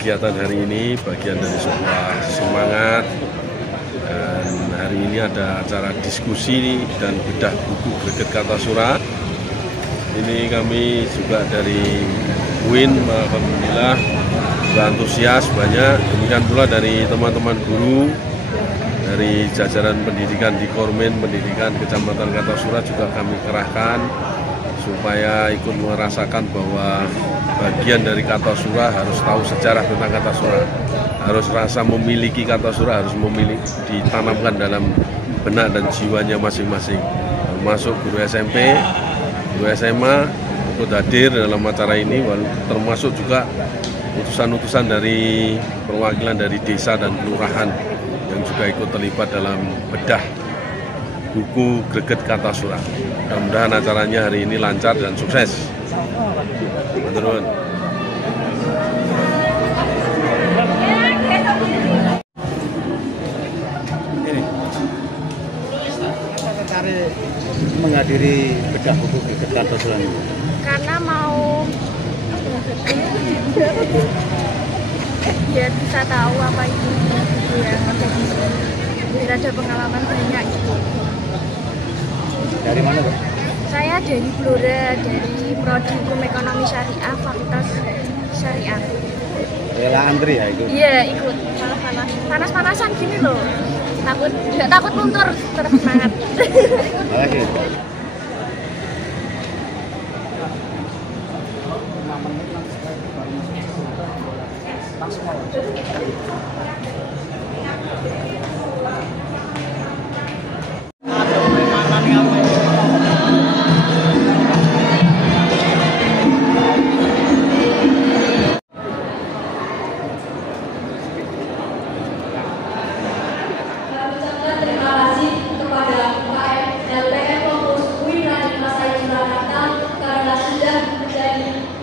kegiatan hari ini bagian dari sebuah semangat, dan hari ini ada acara diskusi dan bedah buku greget Kartasura. Ini kami juga dari UIN, alhamdulillah juga antusias banyak. Demikian pula dari teman-teman guru dari jajaran pendidikan di Kormen Pendidikan Kecamatan Kartasura juga kami kerahkan supaya ikut merasakan bahwa bagian dari Kartasura harus tahu sejarah tentang Kartasura, harus rasa memiliki Kartasura, harus ditanamkan dalam benak dan jiwanya masing-masing. Termasuk guru SMP, guru SMA ikut hadir dalam acara ini, termasuk juga utusan-utusan dari perwakilan dari desa dan kelurahan yang juga ikut terlibat dalam bedah buku greget Kartasura. Mudah-mudahan acaranya hari ini lancar dan sukses. Menurut tertarik menghadiri bedah buku greget Kartasura ini? Karena mau biar bisa tahu apa itu buku yang ada di sini, biar ada pengalaman banyak gitu. Dari mana, Bu? Saya dari Blora, dari Prodi Hukum Ekonomi Syariah, Fakultas Syariah. Rela antri ya itu? Iya, ikut. Panas-panasan gini loh. Nggak takut luntur, tetap semangat. Lagi.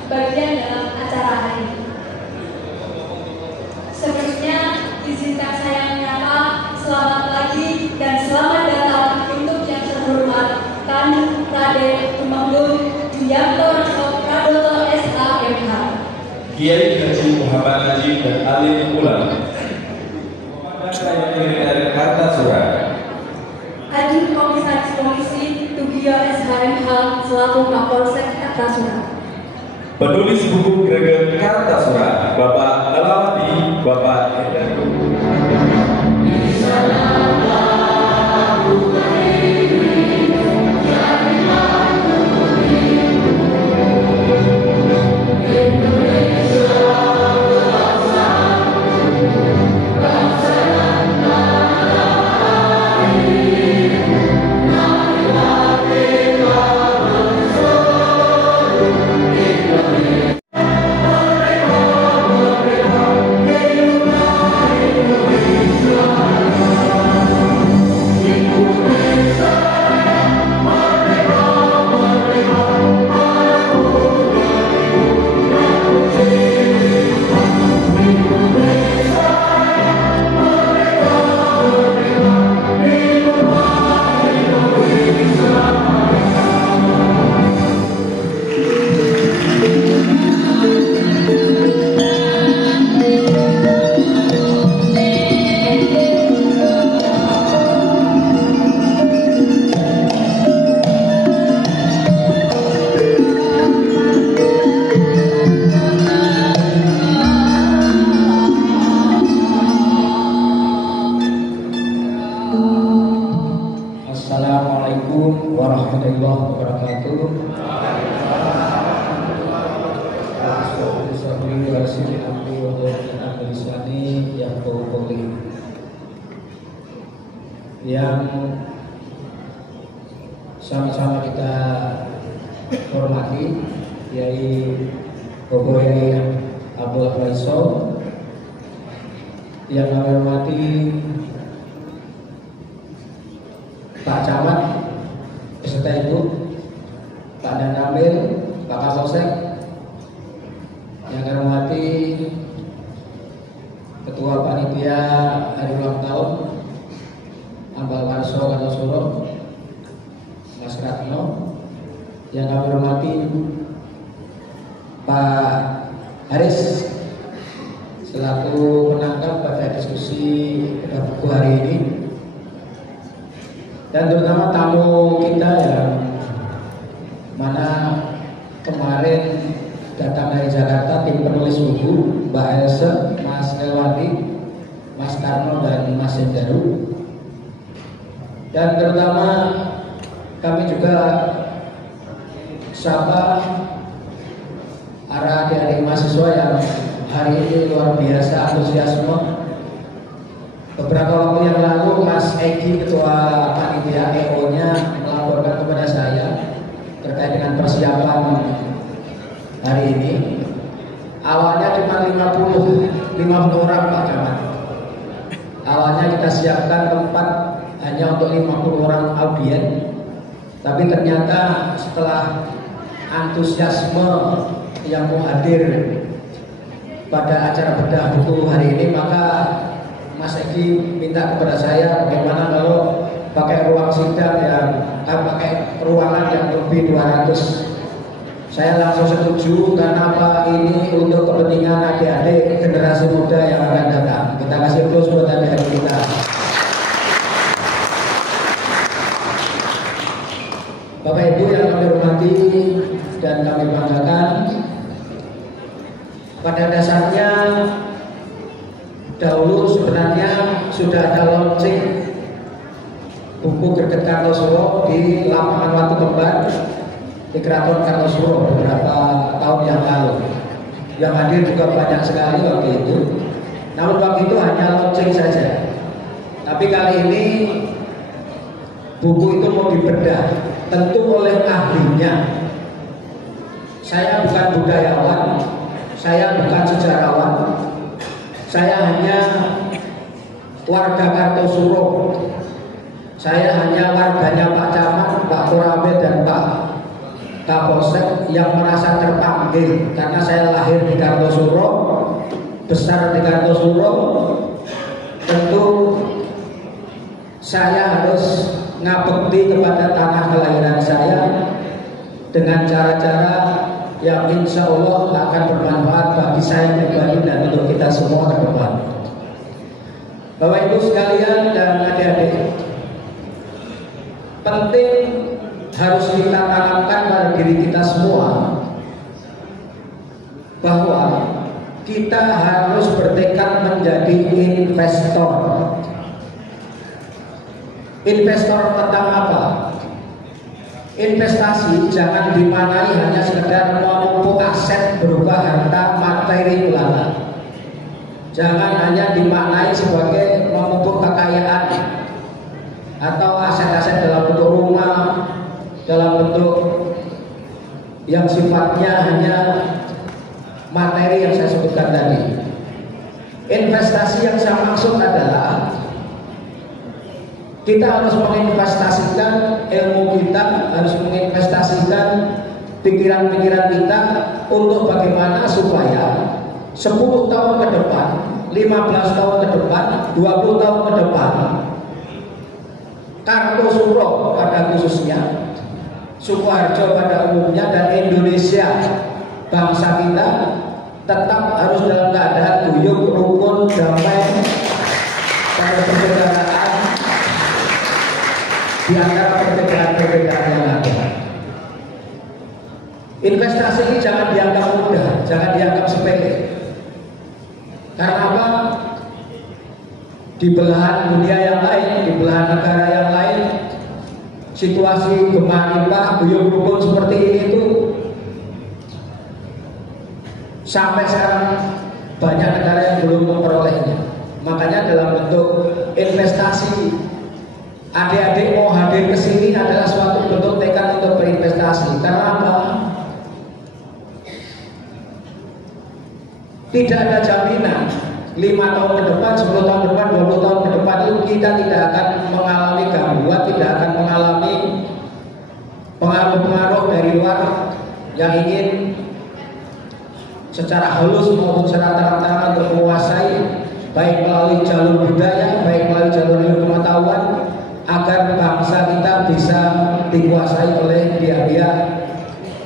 bagian dalam acara hari ini. Sebelumnya, izinkan saya menyapa selamat pagi dan selamat datang untuk yang terhormat Kanu Raden Tumenggung Duyanto Pradoto SHMH, Kiai Haji Muhammad Najib dan Alim Ulam, dari Kartasura, Haji Komisaris Komisi Tugio SHMH selaku Kapolsek Kartasura, penulis buku greget Kartasura, Bapak Elawati, Bapak Endang. Assalamualaikum warahmatullahi wabarakatuh. Yang sama-sama kita hormati, Yai Bapak Yai Abdul Faiso, yang kami hormati Pak Camat beserta Ibu, Pak Danamil, Pak Kapolsek, yang kami hormati Ketua Panitia Hari Ulang Tahun Ambal Karso Kartasura, Mas Ratno, yang kami hormati Pak Haris buku hari ini, dan terutama tamu kita yang mana kemarin datang dari Jakarta, tim penulis buku, Mbak Else, Mas Elwandi, Mas Karno, dan Mas Endaru. Dan terutama kami juga sapa para adik-adik mahasiswa yang hari ini luar biasa antusiasme. Beberapa waktu yang lalu Mas Egi, ketua panitia EO-nya, melaporkan kepada saya terkait dengan persiapan hari ini. Awalnya cuma 50 orang Pak Camat. Awalnya kita siapkan tempat hanya untuk 50 orang audien, tapi ternyata setelah antusiasme yang mau hadir pada acara bedah buku hari ini, maka Mas Egi minta kepada saya bagaimana kalau pakai ruang sidang yang pakai ruangan yang lebih 200. Saya langsung setuju karena apa, ini untuk kepentingan adik-adik generasi muda yang akan datang. Kita kasih plus buat adik-adik kita. Bapak Ibu yang kami hormati dan kami banggakan, pada dasarnya dahulu sebenarnya sudah ada launching buku Greget Kartosuro di lapangan Watu Kembar di Keraton Kartosuro beberapa tahun yang lalu. Yang hadir juga banyak sekali waktu itu. Namun waktu itu hanya launching saja. Tapi kali ini buku itu mau dibedah, tentu oleh ahlinya. Saya bukan budayawan, saya bukan sejarawan, saya hanya warga Kartosuro. Saya hanya warganya Pak Camat, Pak Koramil, dan Pak Kapolsek yang merasa terpanggil karena saya lahir di Kartosuro, besar di Kartosuro. Tentu saya harus ngabekti kepada tanah kelahiran saya dengan cara-cara yang insya Allah akan bermanfaat bagi saya pribadi dan untuk kita semua ke depan. Bapak Ibu sekalian dan adik-adik, penting harus kita tanamkan pada diri kita semua bahwa kita harus bertekad menjadi investor. Investor tentang apa? Investasi jangan dimaknai hanya sekedar memupuk aset berupa harta materi belaka. Jangan hanya dimaknai sebagai memupuk kekayaan atau aset-aset dalam bentuk rumah, dalam bentuk yang sifatnya hanya materi yang saya sebutkan tadi. Investasi yang saya maksud adalah kita harus menginvestasikan ilmu kita, harus menginvestasikan pikiran-pikiran kita untuk bagaimana supaya 10 tahun ke depan, 15 tahun ke depan, 20 tahun ke depan, Kartosuro pada khususnya, Sukoharjo pada umumnya, dan Indonesia bangsa kita tetap harus dalam keadaan guyup, rukun, damai, dan persaudaraan di antara perbedaan-perbedaan yang ada. Investasi ini jangan dianggap mudah, jangan dianggap sepele. Karena apa? Di belahan dunia yang lain, di belahan negara yang lain, situasi gempa limpah, guyup rukun seperti ini itu sampai sekarang banyak negara yang belum memperolehnya. Makanya dalam bentuk investasi, adik-adik mau hadir ke sini adalah suatu bentuk tekad untuk berinvestasi. Karena apa? Tidak ada jaminan 5 tahun ke depan, 10 tahun ke depan, 20 tahun ke depan itu kita tidak akan mengalami gangguan, tidak akan mengalami pengaruh-pengaruh dari luar yang ingin secara halus maupun secara terang-terangan untuk menguasai, baik melalui jalur budaya, baik melalui jalur ilmu pengetahuan, agar bangsa kita bisa dikuasai oleh pihak-pihak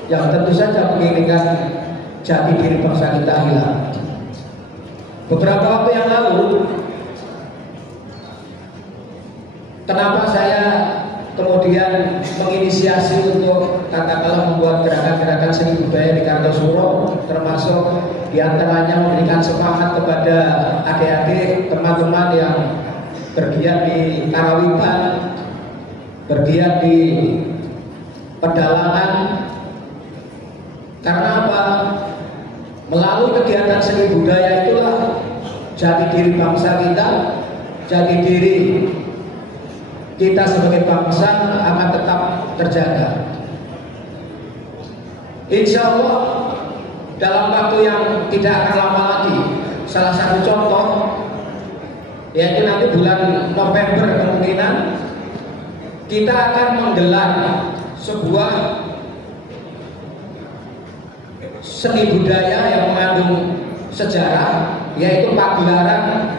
yang tentu saja menginginkan jati diri bangsa kita hilang. Beberapa waktu yang lalu Kenapa saya kemudian menginisiasi untuk katakanlah membuat gerakan-gerakan seni budaya di Kartosuro, termasuk diantaranya memberikan semangat kepada adik-adik teman-teman yang bergiat di karawitan, bergiat di pedalangan. Karena apa? Melalui kegiatan seni budaya itulah jati diri bangsa kita, jati diri kita sebagai bangsa akan tetap terjaga. Insya Allah dalam waktu yang tidak akan lama lagi, salah satu contoh yaitu nanti bulan November kemungkinan kita akan menggelar sebuah seni budaya yang mengandung sejarah, yaitu pagelaran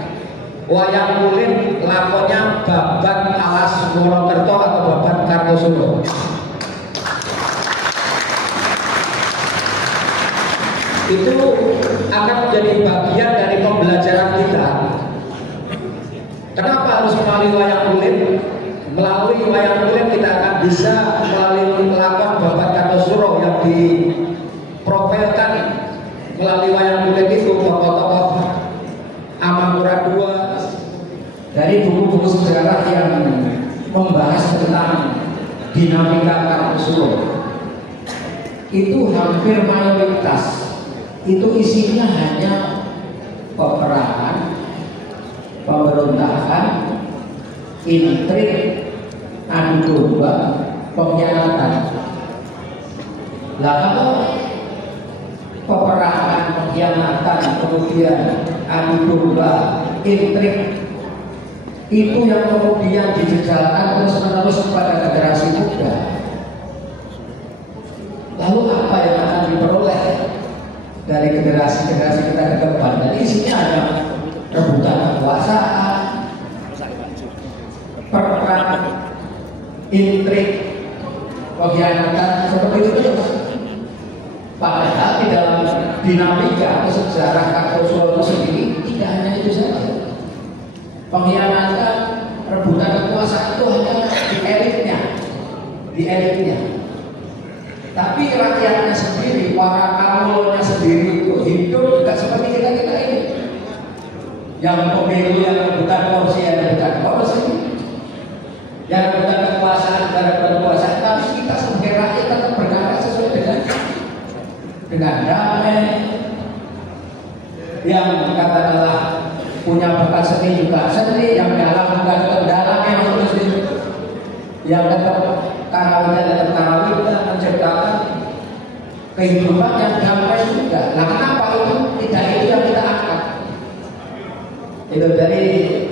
wayang kulit lakonnya Babat Alas Wonokerto atau Babat Kartosuro. Itu akan menjadi bagian dari pembelajaran kita. Kenapa harus melalui wayang kulit? Melalui wayang kulit kita akan bisa melalui lakon Babat Kartosuro yang diprofilkan melalui wayang kulit itu tokoh-tokoh Amangkurat II dari buku-buku sejarah yang membahas tentang dinamika Kartosuro. Itu hampir mayoritas itu isinya hanya peperangan, pemberontakan, intrik, adu domba, pengkhianatan. Lah kalau peperangan, pengkhianatan, kemudian adu domba, intrik itu yang kemudian dijejalkan terus-menerus kepada generasi muda, lalu apa yang akan diperoleh dari generasi-generasi kita ke depan? Dan isinya ada rebutan kekuasaan, perang, intrik, pengkhianatan, seperti itu terus. Padahal di dalam dinamika atau sejarah Kartosuro itu sendiri tidak hanya itu saja. Pengkhianatan, rebutan kekuasaan itu hanya di elitnya. Tapi rakyatnya sendiri, para kamulnya sendiri itu hidup juga seperti kita ini. Yang pemilu, yang rebutan kursi, yang rebutan kursi, yang rebutan kekuasaan, tapi kita sebagai rakyat tetap berkarya sesuai dengan damai. Yang katakanlah punya bakat seni juga seni, yang dalam juga tetap dalamnya maksudnya sendiri, yang tetap karawitan menciptakan kehidupan yang damai juga. Nah, kenapa itu tidak itu yang kita angkat? Itu dari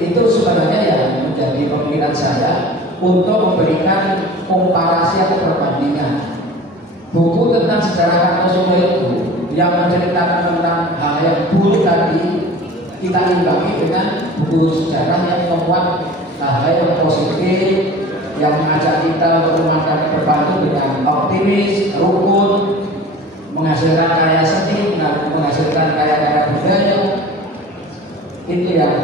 itu sebenarnya yang menjadi pemikiran saya untuk memberikan komparasi atau perbandingan buku tentang sejarah Kartosuro itu yang menceritakan tentang hal yang buruk tadi kita imbangi dengan buku sejarah yang memuat hal yang positif, yang mengajak kita untuk memandang ke depan dengan optimis, rukun, menghasilkan karya seni, menghasilkan karya-karya budaya. Itu yang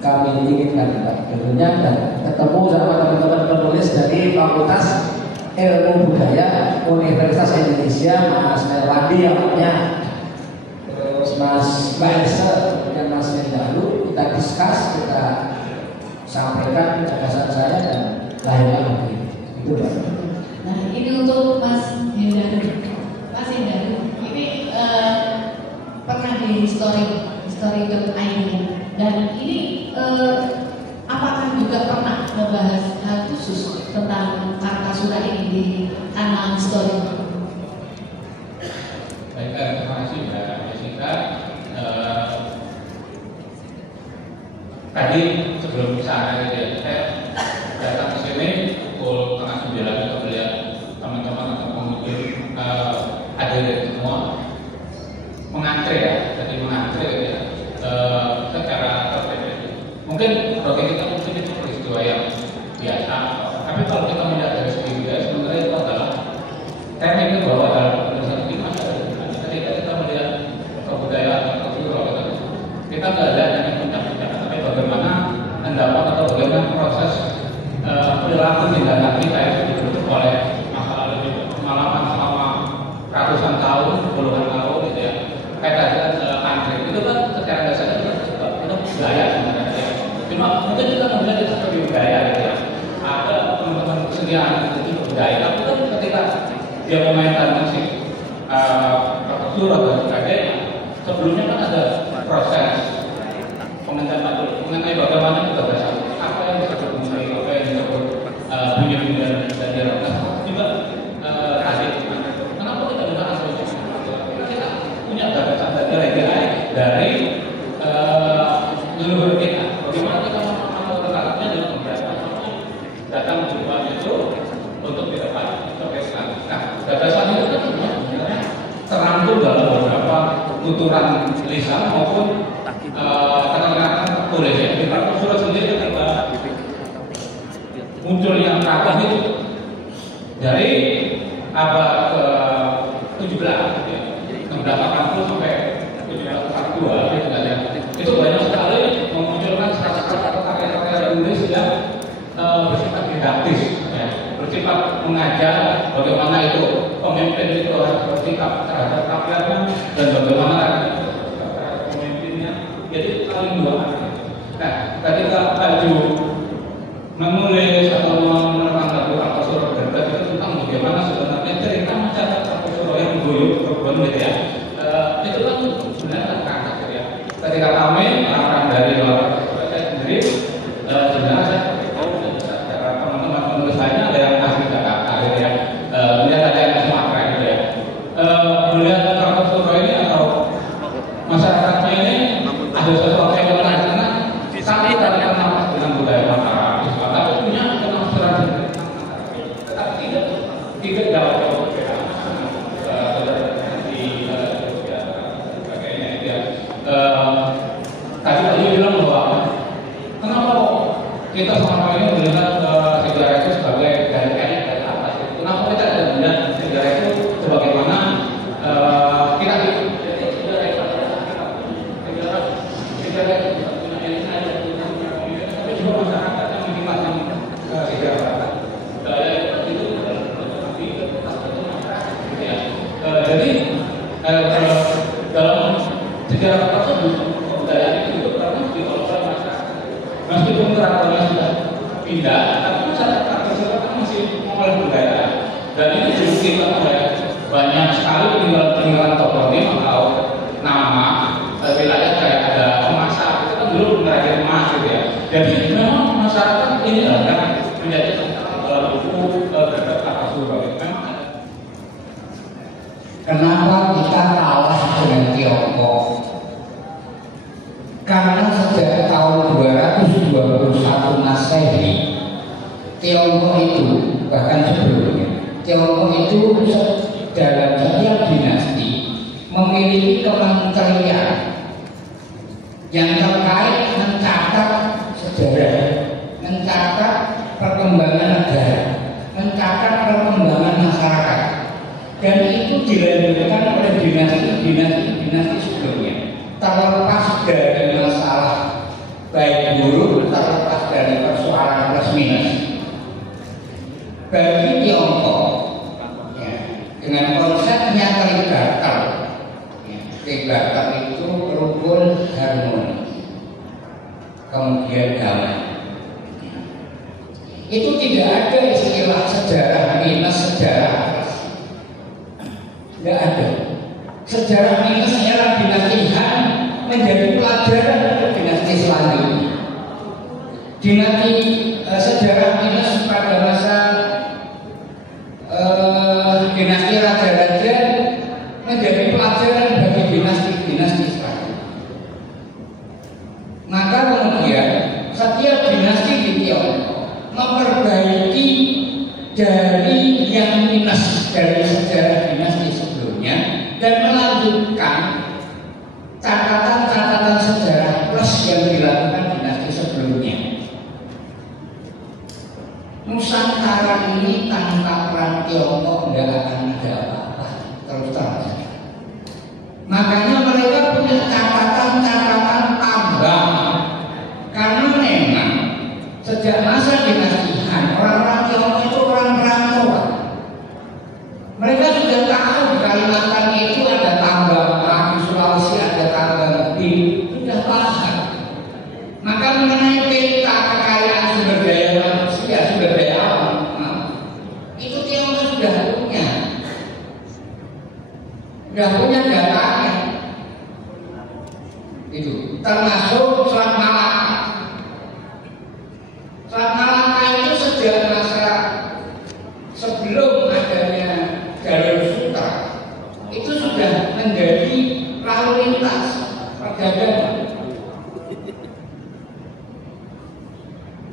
kami inginkan tentunya, dan ketemu sama teman-teman penulis dari Fakultas Ilmu Budaya Universitas Indonesia, Mas Melwandi yang punya, terus Mas Baese dan Mas Mendalu. Kita diskus, kita sampaikan gagasan saya dan lahirnya begini. Itu Pak. Nah, ini untuk Mas Hendaru. Mas Hendaru, ini pernah di story.id, dan ini apakah juga pernah membahas hal khusus tentang Kartasura ini di Tanah Story? Baik, terima kasih Mbak Jessica. Tadi sebelum saya datang ke sini pukul 8:30 kita melihat teman-teman atau pengunjung ada semua mengantre ya, jadi mengantre ya, secara tertib. Mungkin bagi kita mungkin itu peristiwa yang biasa, tapi kalau kita melihat dari segi budaya sebenarnya itu adalah teknik itu bahwa dalam penulisan ini ketika kita melihat kebudayaan atau kultur kita nggak lihat hanya puncak-puncak, tapi bagaimana endapan atau bagaimana proses perilaku tindakan kita itu dibentuk oleh masa lalu juga. Pengalaman selama ratusan tahun, puluhan tahun gitu ya. Kayak tadi antri itu kan secara dasarnya itu budaya sebenarnya. Ya. Cuma mungkin kita melihat itu sebagai budaya gitu ya. Ada teman-teman kesenian itu budaya, tapi kan ketika dia memainkan musik surat dan sebagainya, sebelumnya kan ada proses mengenai bagaimana kita berasa, apa yang disebut musik, apa yang disebut bunyi-bunyi dan dialog. Juga tadi, kenapa kita bisa asosiasi? Kita punya gagasan dari leluhur kita. Bagaimana kita melakukannya dalam beberapa datang jumpa itu untuk di depan terkesan. Nah, gagasan itu kan sebenarnya terangkum dalam beberapa tuturan lisan maupun kata-kata tertulis ya. Di Kartu Surat sendiri ketika munculnya kata itu dari abad ke-17 ya. 1680 sampai 1742 gitu kan ya. Itu banyak sekali memunculkan kata-kata Inggris yang bersifat didaktis ya. Bersifat mengajar bagaimana itu pemimpin itu harus bersikap terhadap rakyatnya dan bagaimana pemimpinnya. Jadi saling dua. Nah, ketika Baju menulis atau menerang Kartu Surat berita itu tentang bagaimana sebenarnya cerita masyarakat Kartu Surat yang mengguyur korban gitu ya. Itu kan sebenarnya terangkat gitu ya. Ketika kami orang dari luar saya sendiri sebenarnya saya teman-teman penulis lainnya ada yang asli Jakarta gitu ya. Melihat ada yang Sumatera gitu ya. Melihat Kartu Surat ini atau masyarakatnya ini ada sesuatu yang menarik karena satu dari kenal dengan budaya masyarakat, tapi punya penafsiran sendiri. Tetapi tidak jauh berbeda. Sebagainya itu ya. Tadi Pak bilang bahwa kenapa kita selama ini melihat sejarah itu sebagai dari atas? Kenapa kita tidak melihat sejarah itu sebagaimana kita tapi juga masyarakat yang menikmati sejarah itu jadi dalam sejarah tersebut kebudayaan itu karena dikelola masyarakat meskipun keratonnya sudah pindah tapi masyarakat tersebut masih mengolah budaya dan ini dibuktikan oleh banyak sekali peninggalan toponim atau nama wilayah kayak ada emas itu kan dulu pengrajin emas gitu ya. Jadi memang masyarakat ini akan menjadi buku terhadap Kartu Surat. Kenapa kita kalah dengan Tiongkok? Karena sejak tahun 221 Masehi Tiongkok itu bahkan sebelumnya Tiongkok itu dalam setiap dinasti memiliki kementerian yang terkait mencatat sejarah, mencatat perkembangan negara, mencatat perkembangan masyarakat, dan itu dilanjutkan oleh dinasti sebelumnya. Terlepas dari masalah baik buruk, terlepas dari persoalan plus minus, bagi Tiongkok ya, dengan konsepnya trigatal, ya, trigatal itu rukun harmoni, kemudian damai. Itu tidak ada istilah sejarah minus, sejarah plus, tidak ada. Sejarah minus era dinasti Han menjadi pelajaran untuk dinasti selanjutnya. Dinasti sejarah minus pada masa dinasti raja-raja menjadi pelajaran bagi dinasti-dinasti selanjutnya. Maka kemudian setiap dinasti di Tiongkok memperbaiki dari yang minus dari sejarah dinasti sebelumnya dan melanjutkan catatan-catatan sejarah plus yang dilakukan dinasti sebelumnya. Nusantara ini tanpa peran Tiongkok tidak akan ada apa-apa, terus terang. Makanya mereka punya catatan-catatan tambang karena memang sejak masa dinasti Han pertengahan, orang-orang Tionghoa itu orang perantauan. Mereka sudah tahu di Kalimantan itu ada tambang, di Sulawesi ada tambang, sudah paham. Maka mengenai peta kekayaan sumber daya manusia, sumber daya alam, itu Tionghoa sudah punya datanya. Itu termasuk Selat Malaka. Selat Malaka itu sejak masa sebelum adanya Jalur Sutra itu sudah menjadi lalu lintas perdagangan.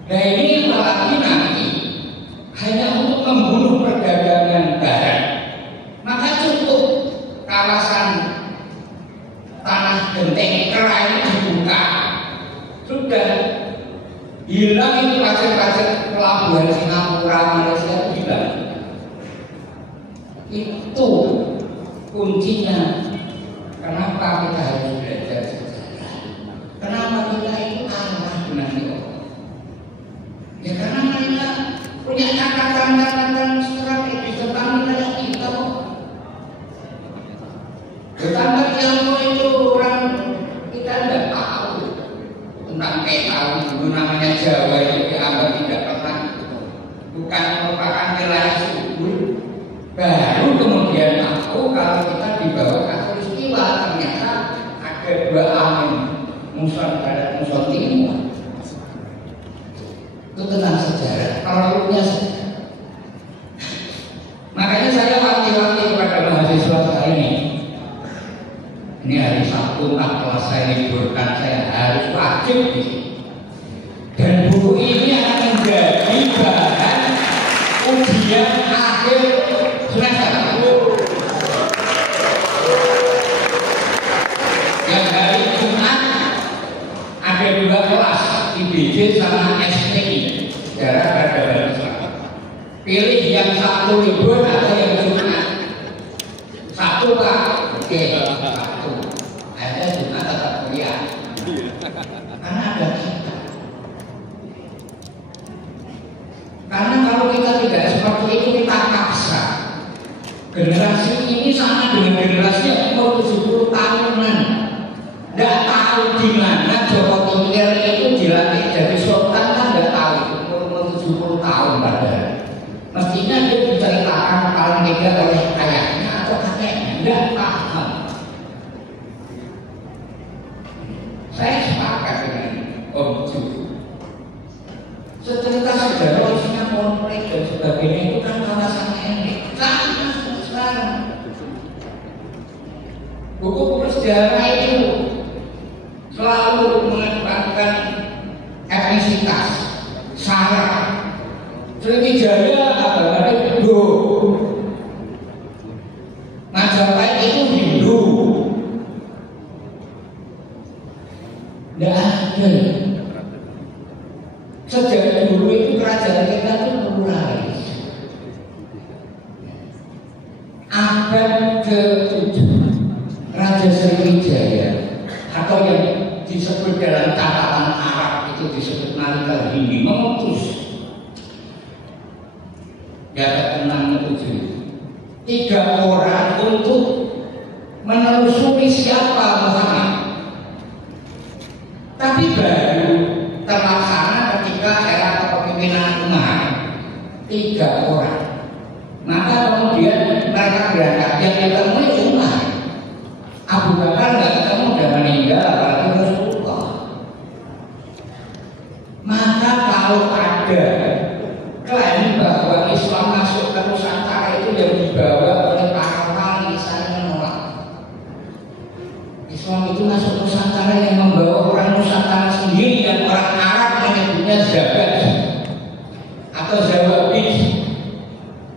Nah ini apalagi nanti hanya untuk membunuh perdagangan barat, maka cukup kawasan tanah genteng kera ini dibuka, sudah hilang itu pajak-pajak pelabuhan Singapura, Malaysia hilang. Itu kuncinya. Kenapa kita harus belajar sejarah? Kenapa kita itu kalah dengan Tiongkok? Ya karena mereka punya catatan-catatan strategis tentang wilayah kita. Betapa Tiongkok itu orang kita tidak tahu tentang peta dulu namanya Jawa itu dianggap tidak pernah, bukan merupakan wilayah subur. Baru kemudian tahu kalau kita di bawah Katulistiwa ternyata ada dua angin, muson barat, muson timur. Itu tentang sejarah, perlunya sejarah. Makanya saya wanti-wanti kepada mahasiswa saya ini hari Sabtu kelas saya liburkan, saya harus wajib di sini. Dan buku ini akan menjadi bahan ujian akhir semester. Yang hari Jumat ada 2 kelas, IBJ sama SPI, sejarah peradaban Islam. Pilih yang Sabtu libur atau yang Jumat. Sabtu Pak, oke, Sabtu. Akhirnya Jumat tetap kuliah. Karena ada kita. Karena kalau kita tidak seperti itu, kita paksa. Generasi ini sama dengan generasi yang umur 70 tahunan. Tidak tahu di mana Joko Tingkir itu dilatih jadi sultan, kan tidak tahu umur 70 tahun padahal. Mestinya dia diceritakan paling tidak oleh ayahnya atau kakeknya, tidak paham. Saya sepakat dengan Om Ju. Secerita sejarah isinya konflik dan sebagainya itu kan kawasan enik. Sama sekarang. Buku-buku sejarah itu selalu mengedepankan etnisitas, sara. Sriwijaya agamanya Hindu, Majapahit itu Hindu. Tidak ada. Sejak dulu itu kerajaan kita itu pluralis. Abad ke-7 Raja Sriwijaya atau yang disebut dalam catatan Arab itu disebut Nalikal Hindi memutus Dapat 6 3 orang untuk menelusuri siapa Muhammad. Tapi baru terlaksana ketika era kepemimpinan Umar 3 orang. Maka kemudian mereka berangkat, yang ditemui Umar. Abu Bakar nggak ketemu, udah meninggal, apalagi Rasulullah. Maka kalau ada klaim bahwa Islam masuk ke Nusantara itu yang dibawa oleh para wali, saya menolak. Islam itu masuk Nusantara yang membawa orang Nusantara sendiri, yang orang Arab menyebutnya Zabad atau Zawabid.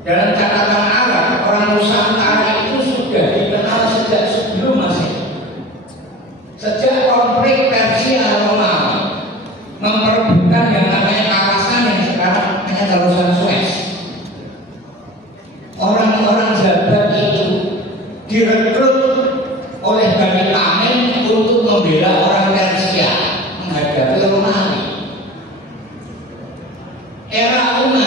Dalam catatan Arab, orang Nusantara itu sudah dikenal sejak sebelum Masehi. Sejak konflik Persia Romawi memperebutkan yang namanya kawasan yang sekarang hanya terusan Suez. Orang-orang Zabad itu direkrut oleh Bani Tamim untuk membela orang Persia menghadapi Romawi. Era Umar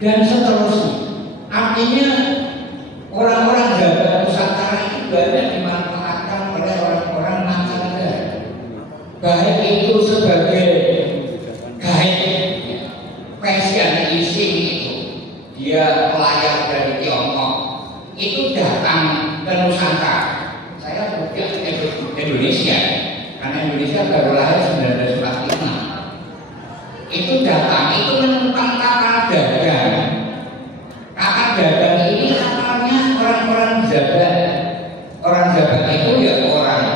dan seterusnya. Artinya orang-orang Jawa Nusantara itu banyak dimanfaatkan oleh orang-orang mancanegara, baik itu sebagai guide fashion leasing itu, dia pelajar dari Tiongkok itu datang ke Nusantara. Saya juga Indonesia, karena Indonesia baru lahir 1945. Itu datang, itu menumpang kapal dagang. Kapal dagang ini kapalnya orang-orang Jawa. Orang Jawa itu ya orang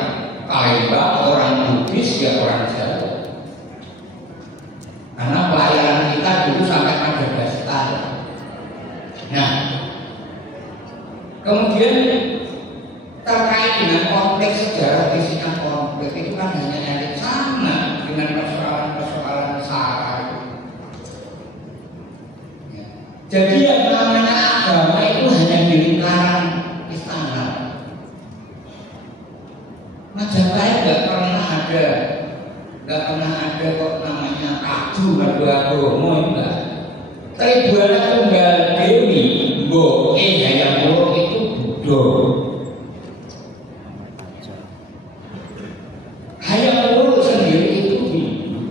Palembang, orang Bugis, ya orang Jawa. Karena pelayaran kita dulu sampai Madagaskar. Nah, kemudian terkait dengan konteks sejarah isinya konflik itu kan hanya yang sama dengan persoalan SARA. Ya. Jadi yang namanya agama itu hanya di lingkaran istana. Majapahit nggak pernah ada kok namanya adu agama enggak. Tribunal Tunggal Dewi, Mbok Hayam Wuruk itu Buddha. Hayam Wuruk sendiri itu Hindu.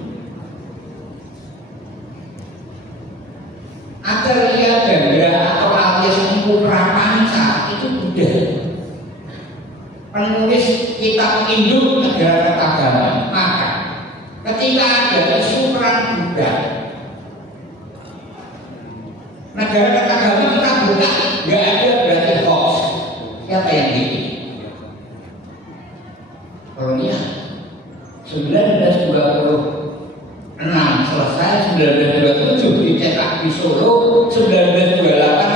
Ateria Gandra atau alias Empu Prapanca itu Buddha. Penulis kitab Induk Negara Agama. Maka ketika ada isu perang Buddha, negara agama kita buka, nggak ada berarti hoax. Siapa yang bikin? Kolonial. 1926 selesai, 1927 dicetak di Solo, 1928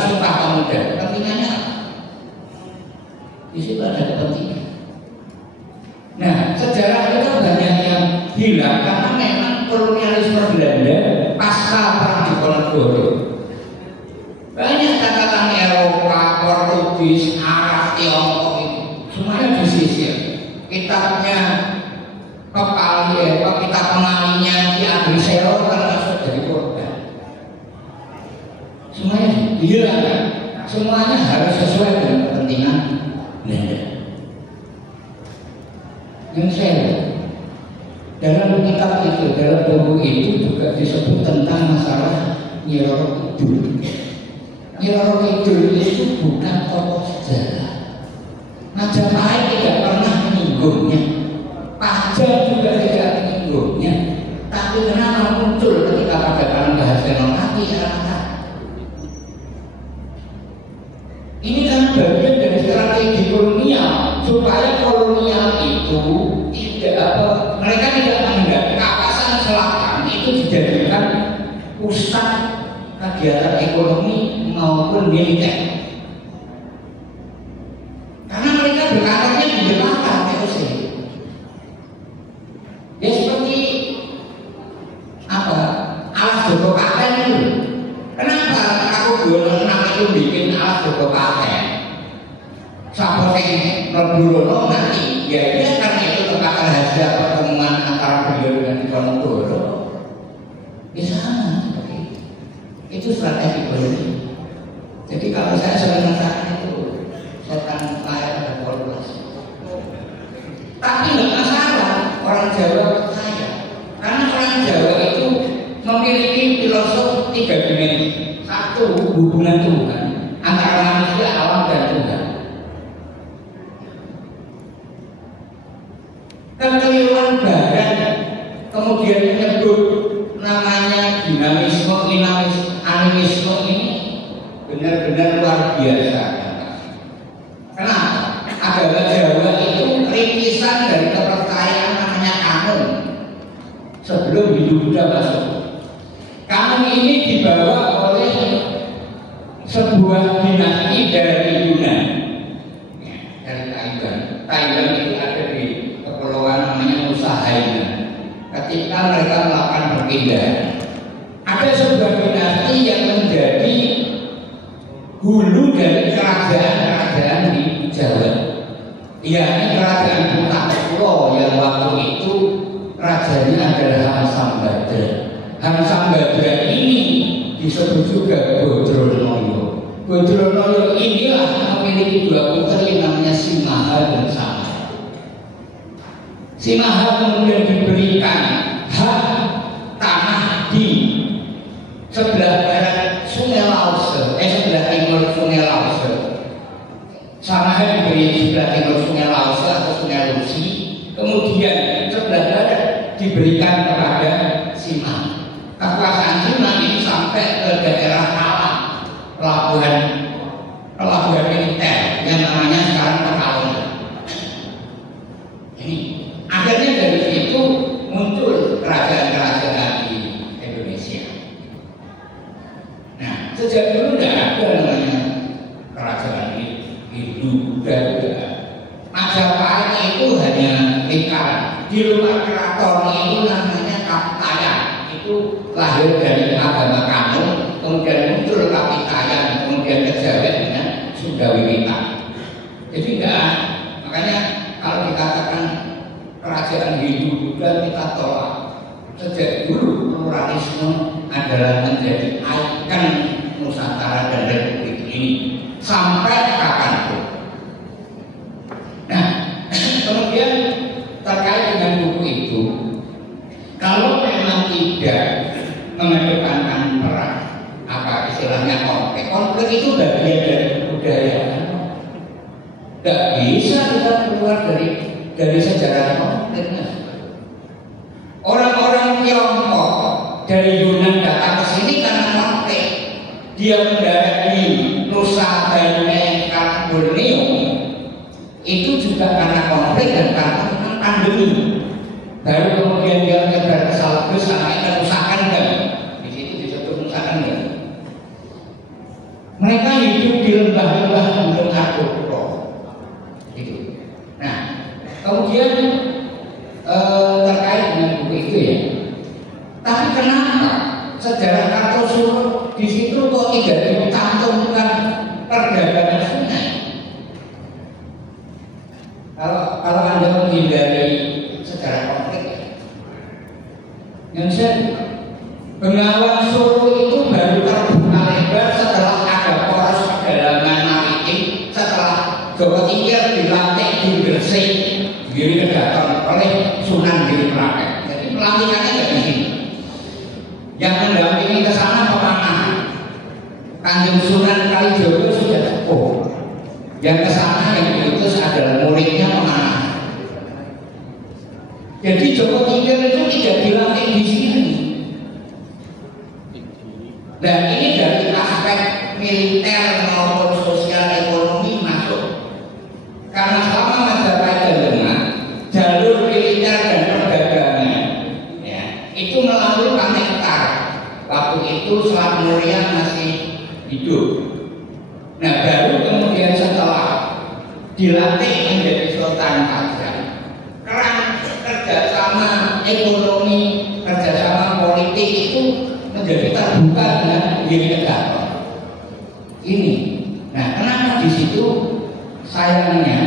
Sumpah Pemuda. Kepentingannya apa? Di situ ada kepentingan. Nah, sejarah itu banyak yang hilang karena memang kolonialisme Belanda pasca perang Diponegoro. Banyak catatan Eropa, Portugis, Arab, Tiongkok itu semuanya disisir. Kitabnya kitab pengalinya Ki Ageng Sero termasuk dari korban. Semuanya hilang. Semuanya harus sesuai dengan kepentingan Belanda. Yang saya dalam kitab itu, dalam buku itu juga disebut tentang masalah Nyi Roro Kidul. Nyi Roro Kidul itu bukan tokoh sejarah. Majapahit tidak pernah menyinggungnya, Pajang juga tidak menyinggungnya. Tapi kenapa muncul ketika pada Kandahar Senopati ini kan bagian dari strategi kolonial supaya kolonial itu mereka tidak menganggap kawasan selatan itu dijadikan pusat kegiatan ekonomi maupun militer. Karena mereka berkantornya di Jakarta terus ya seperti alas Joko Paten itu. Kenapa aku dulu itu bikin alas Joko Paten? Siapa yang berburuh nanti? Ya dia karena itu tempat rahasia pertemuan antara beliau dengan Diponegoro. Ya sama seperti itu. Itu strategi politik. Jadi kalau saya sering mengatakan itu setan layar dan polarisasi. Tapi nggak masalah orang Jawa percaya, karena orang Jawa itu memiliki filosofi 3 dimensi. 1, hubungan Tuhan antara manusia, alam dan Tuhan. Kekeliruan Barat kemudian menyebut namanya dinamisme, animisme ini benar-benar luar biasa. Kenapa? Agama Jawa itu rintisan dari kepercayaan namanya kanon. Sebelum Hindu-Buddha masuk, kanon ini dibawa oleh sebuah dinasti dari Yunan, dari Thailand itu ada di kepulauan namanya Nusa Haina. Ketika mereka melakukan perpindahan, ada sebuah dinasti yang menjadi hulu dari kerajaan-kerajaan di Jawa, yakni kerajaan Butapulo yang waktu itu rajanya adalah Hamsambadra. Hamsambadra ini disebut juga Bodronoyo. Bodronoyo inilah memiliki dua putri namanya Simaha dan Samaha. Simaha kemudian diberikan hak tanah di sebelah barat Sungai Lause, sebelah timur Sungai Lause. Samaha diberi sebelah timur Sungai Lause atau Sungai Lusi, kemudian sebelah barat diberikan kepada Simaha. Kekuasaan Simaha ini sampai ke daerah Talang, pelabuhan militer yang namanya sekarang Pekalongan. Ini akhirnya dari situ muncul kerajaan-kerajaan di Indonesia. Nah, sejak dulu tidak ada namanya kerajaan Hindu dan Majapahit itu hanya lingkaran. Di luar keraton itu namanya Kapitayan. Itu lahir dari agama Kanur, kemudian muncul Kapitayan, kemudian kejabat dengan Sundawirita. Jadi enggak, makanya kalau dikatakan kerajaan Hindu Buddha kita tolak. Sejak dulu pluralisme adalah menjadi ikon Nusantara dan Republik ini sampai kapanpun. Nah, kemudian terkait dengan buku itu, kalau memang tidak mengedepankan perang, apa istilahnya konflik itu bagian dari budaya. Tidak bisa kita keluar dari sejarah konfliknya. Orang-orang Tiongkok dari Yunan datang ke sini karena konflik. Dia mendarat di Nusa Tenggara yang sekarang Borneo itu juga karena konflik dan karena pandemi. Baru kemudian dia menyebar ke Salabes sampai ke Nusa Tenggara. Di situ disebut Nusa Tenggara. Mereka hidup di lembah-lembah Gunung Argopuro. Gitu. Nah, kemudian terkait dengan buku itu ya. Tapi kenapa sejarah Kartosuro di situ kok tidak dicantumkan perdagangan sungai? Kalau Anda menghindari sejarah konflik, yang saya Bengawan Solo itu baru terbuka lebar setelah ada poros pedalaman maritim, setelah Jawa Tinggal dilantik di Gresik, Giri Kedaton oleh Sunan Giri Praket. Jadi pelantikannya nggak di sini. Yang mendampingi ke sana pemanah Kanjeng Sunan Kalijogo sudah sepuh. Yang ke sana yang diutus adalah muridnya pemanah. Jadi Jawa Tinggal itu tidak dilantik di sini. Dan ini dari aspek militer maupun sosial ekonomi masuk. Karena selama Majapahit dan Demak, jalur militer dan perdagangan ya, itu melalui Pantai Utara. Waktu itu Selat Muria masih hidup. Nah, baru kemudian setelah dilantik menjadi Sultan Kajang, keran kerjasama ekonomi, kerjasama politik itu menjadi terbuka dengan Giri Kedaton. Ini. Nah, kenapa di situ sayangnya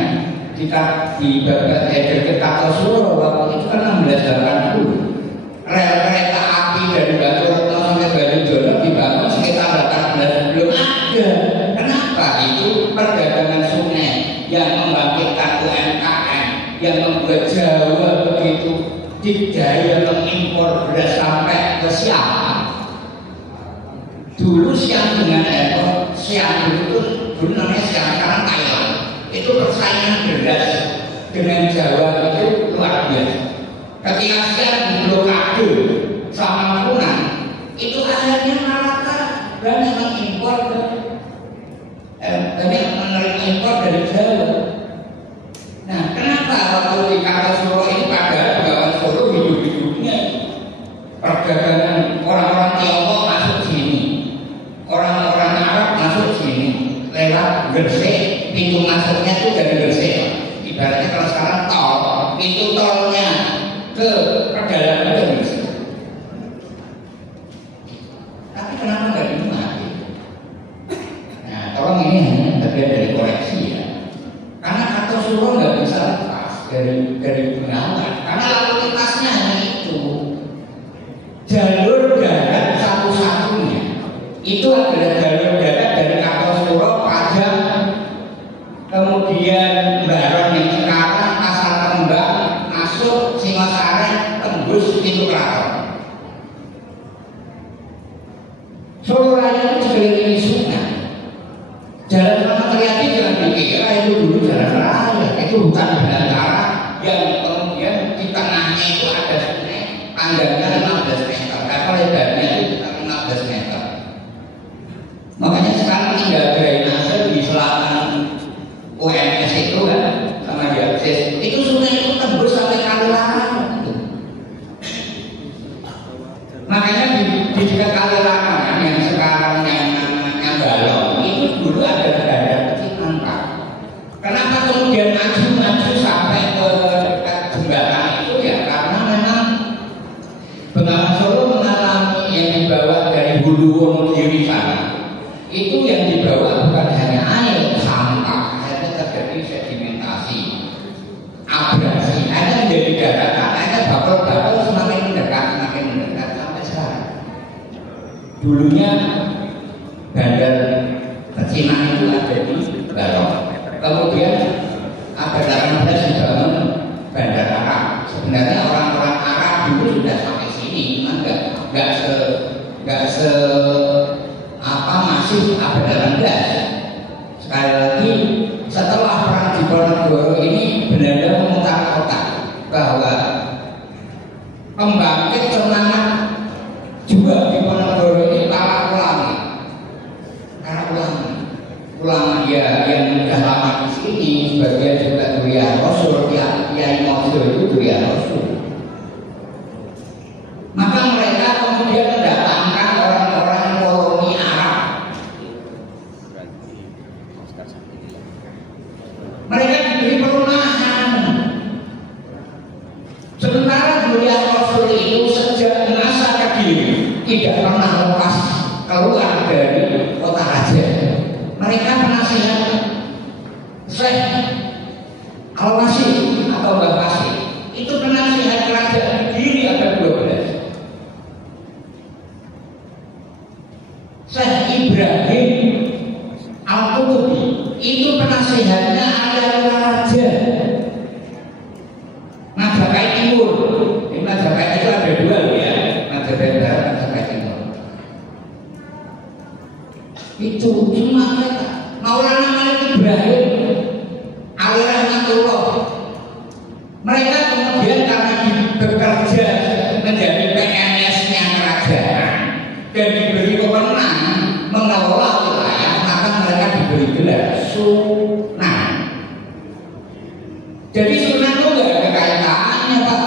di Dekat Kartosuro waktu itu kan 1680 rel kereta api dari Batu Retno sampai Banyujono dibangun sekitar 18 belum ada. Kenapa? Itu perdagangan sungai yang membangkitkan UMKM, yang membuat Jawa begitu didaya mengimpor beras sampai ke siapa? Dulu Siam dengan Siam dulu namanya Siam, sekarang Thailand. Itu persaingan beras dengan Jawa itu luar biasa. Ketika Siam diblokade sama Funan, itu akhirnya Malaka banyak mengimpor banyak menerima impor dari Jawa. Nah, kenapa waktu di Kartosuro ini pada Bengawan Solo hidup-hidupnya perdagangan orang-orang Tiongkok masuk sini, orang-orang Arab masuk sini lewat Gresik, pintu masuknya itu dari Gresik. Ibaratnya kalau sekarang tol, pintu tolnya ke pedalaman itu keraton. Solo Raya itu sekeliling sungai. Jalan Rahmat Riyadi jangan dikira itu dulu jalan raya, itu hutan belantara yang kemudian di tengahnya itu ada sungai, panjangnya 15 meter, lebarnya itu 15 meter. Makanya sekarang tinggal drainase di selatan UMS itu kan sama Jaksis, itu sungai itu tembus sampai Kalilangan. Makanya di dekat Kalilangan yang sekarang yang namanya Balong itu dulu ada daerah kecil angkat. Kenapa kemudian maju sampai ke dekat jembatan itu ya karena memang Bengawan Solo mengalami yang dibawa dari Hulu Wonogiri sana. Itu yang dibawa bukan hanya air, sampah, akhirnya terjadi sedimentasi, abrasi, akhirnya menjadi daratan, akhirnya bakal semakin mendekat sampai sekarang. Dulunya bandar pecinan itu ada di Balong, kemudian abad 18 dibangun bandar Arab. Sebenarnya orang-orang Arab dulu sudah sampai sini, cuma nggak se masih abad 18. Sekali lagi setelah perang di Diponegoro ini Belanda memutar otak bahwa pembangkit semangat juga di Diponegoro ini para ulama ya yang sudah lama di sini, sebagian juga Durian Rasul, Kiai Mansur itu Durian Rasul. Maka mereka kemudian mendatangkan orang-orang koloni Arab. Mereka diberi perumahan. Sementara Durian Rasul itu sejak masa Kediri tidak pernah lepas keluar dari kota raja. Mereka penasihat Syekh Al-Wasih atau Mbah Wasih itu penasihat kerajaan Kediri abad 12. Syekh Ibrahim Al-Qutubi itu penasihatnya adalah raja Majapahit Timur. Di Majapahit itu ada dua ya, Majapahit Barat, Majapahit Timur. Itu cuma mereka. Maulana Malik Ibrahim Alirahmatullah. Mereka kemudian karena bekerja menjadi PNS-nya kerajaan dan diberi kewenangan mengelola wilayah, maka mereka diberi gelar Sunan. Jadi Sunan itu nggak ada kaitannya Pak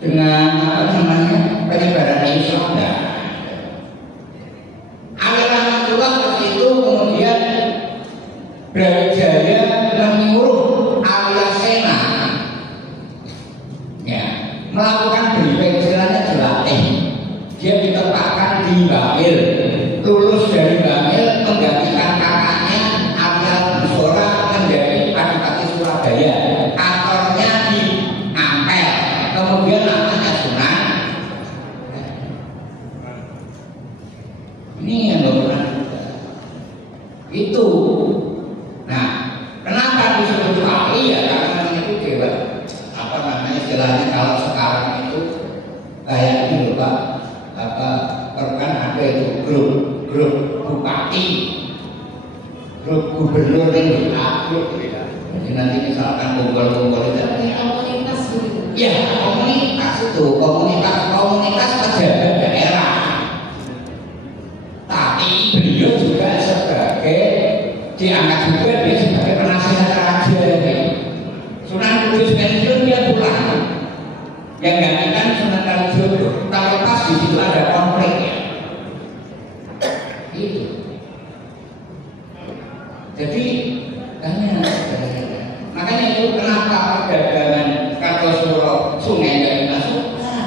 dengan apa namanya penyebaran Islam. Alhamdulillah ke situ kemudian Brawijaya menyuruh Alasena ya melakukan briefing, istilahnya dilatih. Dia ditempatkan di Bangil, lulus dari Bangil menggantikan kakaknya Arya Busora menjadi Adipati Surabaya, kantornya di Ampel, kemudian namanya Sunan. Ini yang bangunan itu. Nah, kenapa disebut wali ya? Karena itu dewa. Apa namanya istilahnya kalau sekarang itu kayak ini loh Pak. Kan ada itu grup bupati, grup gubernur ini grup. Jadi nanti misalkan kumpul-kumpul itu komunitas gitu. Ya komunitas itu komunitas pejabat daerah. Tapi beliau juga sebagai diangkat juga dia sebagai penasihat raja ini. Sunan Kudus pensiun dia pulang. Yang gantikan Sunan Kalijogo. Tapi pas di situ ada konflik ya. Itu. Jadi makanya itu kenapa perdagangan Kartosuro sungai dari masukkan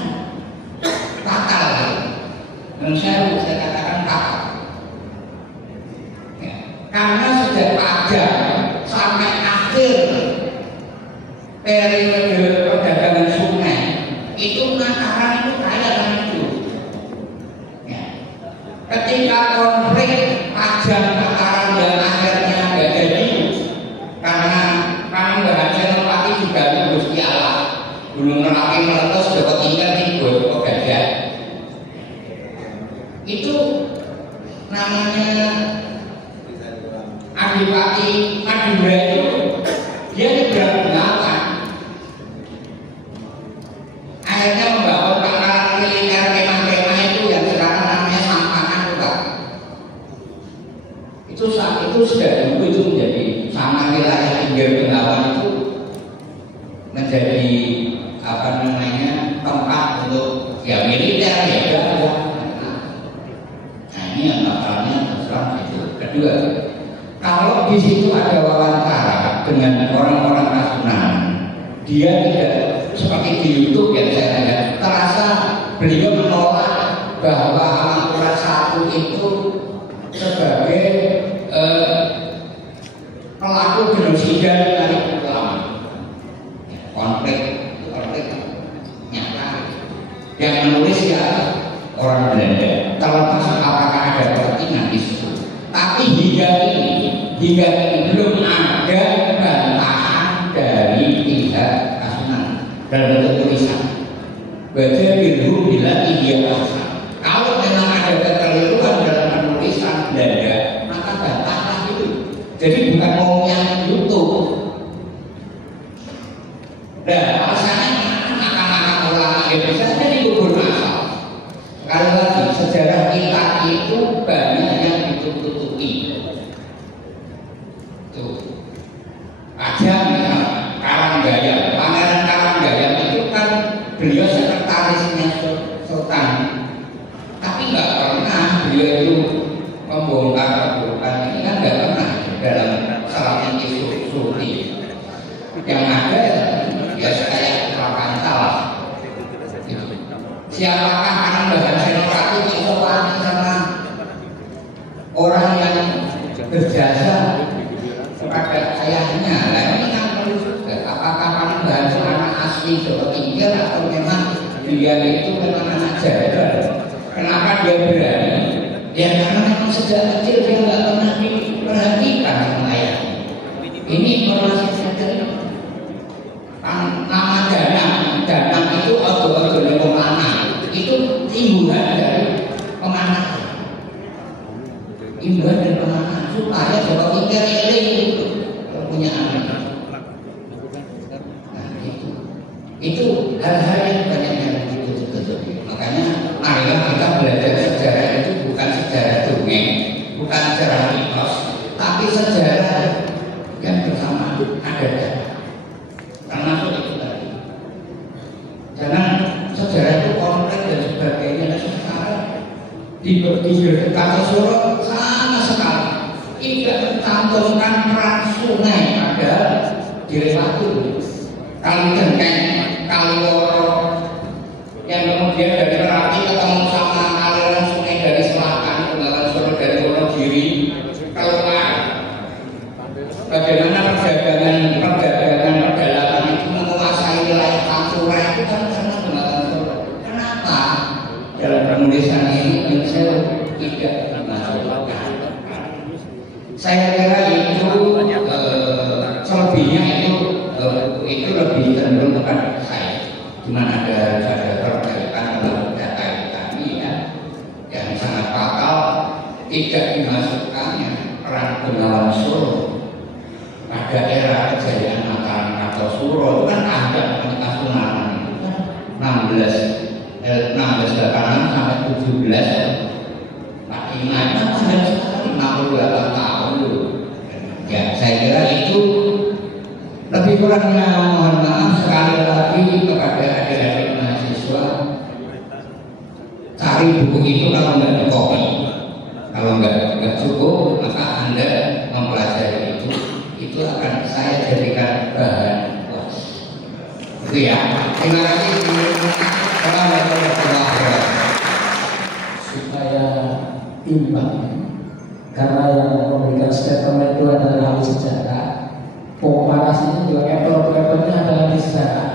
fatal. Dan saya katakan fatal. Ya. Karena sejak pajak sampai akhir periode perdagangan sungai itu Mataram itu kaya dengan itu. Ya. Ketika konflik pajak Mataram dan akhirnya nggak jadi karena Mbah Senopati juga Gusti Allah Gunung Merapi meletus Joko Tingkir ya militer ya udah. Nah ini yang masalahnya terserah itu. Kedua, kalau di situ ada wawancara dengan orang-orang Ragunan, dia tidak seperti di YouTube yang saya lihat, terasa beliau menolak bahwa Al-Quran 1 itu sebagai pelaku genosida dari ulama. Konflik nyata. Yang menulis ya orang Belanda. Terlepas apakah ada kepentingan di situ. Tapi hingga ini belum ada bantahan dari pihak Ragunan dalam bentuk tulisan. Baca biru bila dia asal. Kalau memang ada kekeliruan dalam penulisan Belanda, maka bantahlah itu. Jadi bukan mau yang YouTube. Nah, alasannya makam-makam ulama Indonesia jadi gugur asal. Sekali lagi, sejarah kita itu banyak yang ditutupi. Tuh, aja misalnya Karanggayam, Pangeran Karanggayam itu kan beliau sekretarisnya Sultan, tapi nggak pernah beliau itu membongkar keburukan ini kan nggak pernah dalam salahnya isu Sulti. Yang ada ya kayak kecelakaan salah. Siapakah anak bahan senopati itu sama orang yang berjasa kepada ayahnya? Nah ini kan perlu juga. Apakah anak bahan anak asli seperti dia atau memang dia itu memang anak jadul? Kenapa dia berani? Ya karena memang sejak kecil dia nggak pernah diperhatikan sama ayahnya. Ini informasi saya terima. Nama Danang itu ojo-ojo pemanah itu imbuhan dari pemanah. Imbuhan dari pemanah supaya coba pikir itu punya anak. Nah itu hal-hal yang banyak yang ditutup-tutupi. Makanya marilah kita belajar sejarah itu bukan sejarah dongeng, bukan sejarah mitos, tapi sejarah yang bersama ada. Termasuk itu tadi. Jangan sejarah itu konflik dan sebagainya. Sekarang di Kartosuro sama sekali tidak mencantumkan peran sungai pada dilewati kali Genteng, kali Woro yang kemudian dari Merapi ketemu sama aliran sungai dari selatan, Bengawan Solo dari Wonogiri keluar. Bagaimana perdagangan itu menguasai wilayah Pantura itu kan karena Bengawan Solo. Kenapa dalam penulisan ini saya tidak dimasukkan? Saya kira itu selebihnya itu lebih cenderung kepada saya. Cuma ada perbaikan dalam data kami ya, yang sangat fatal tidak dimasukkannya peran Bengawan Solo pada era kejayaan Mataram Kartosuro. Itu kan ada Kasunanan itu kan 1686 sampai 1745 kan sudah sekali 68 tahun dulu. Ya saya kira itu lebih kurangnya mohon maaf sekali lagi kepada adik-adik mahasiswa, cari buku itu kalau nggak di copy, kalau nggak cukup maka Anda mempelajari itu akan saya jadikan bahan puas. Itu ya. Terima kasih. Supaya imbang, karena yang memberikan statement itu adalah ahli sejarah. Komparasinya juga apple-nya adalah di sejarah.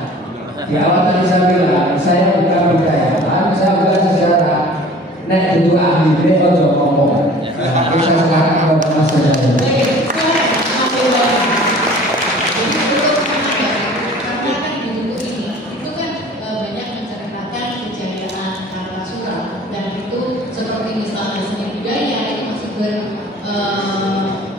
Di awal tadi saya bilang, saya bukan budayawan, saya bukan sejarah. Nek itu ahli dia ojo ngomong. Bisa sekarang kepada Mas Sejarah.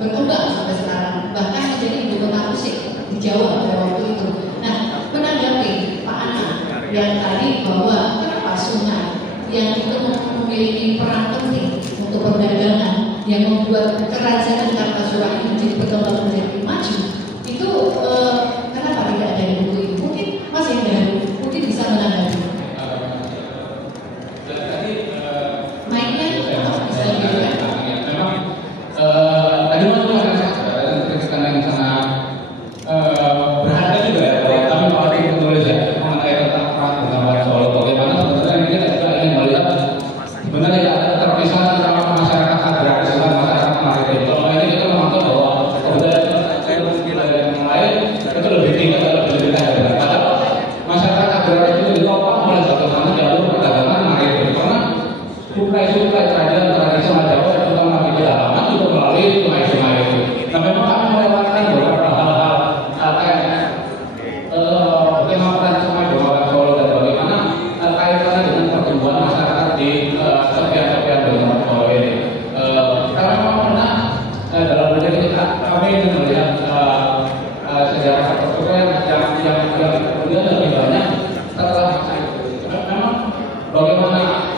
Berkembang sampai sekarang, bahkan menjadi ibu kota musik di Jawa pada waktu itu. Nah, menanggapi Pak Ana yang tadi bahwa kenapa sungai yang itu memiliki peran penting untuk perdagangan yang membuat kerajaan Kartasura ini menjadi berkembang menjadi maju, itu kenapa tidak ada di buku ini? Mungkin Mas Hendra mungkin bisa menanggapi. Bagaimana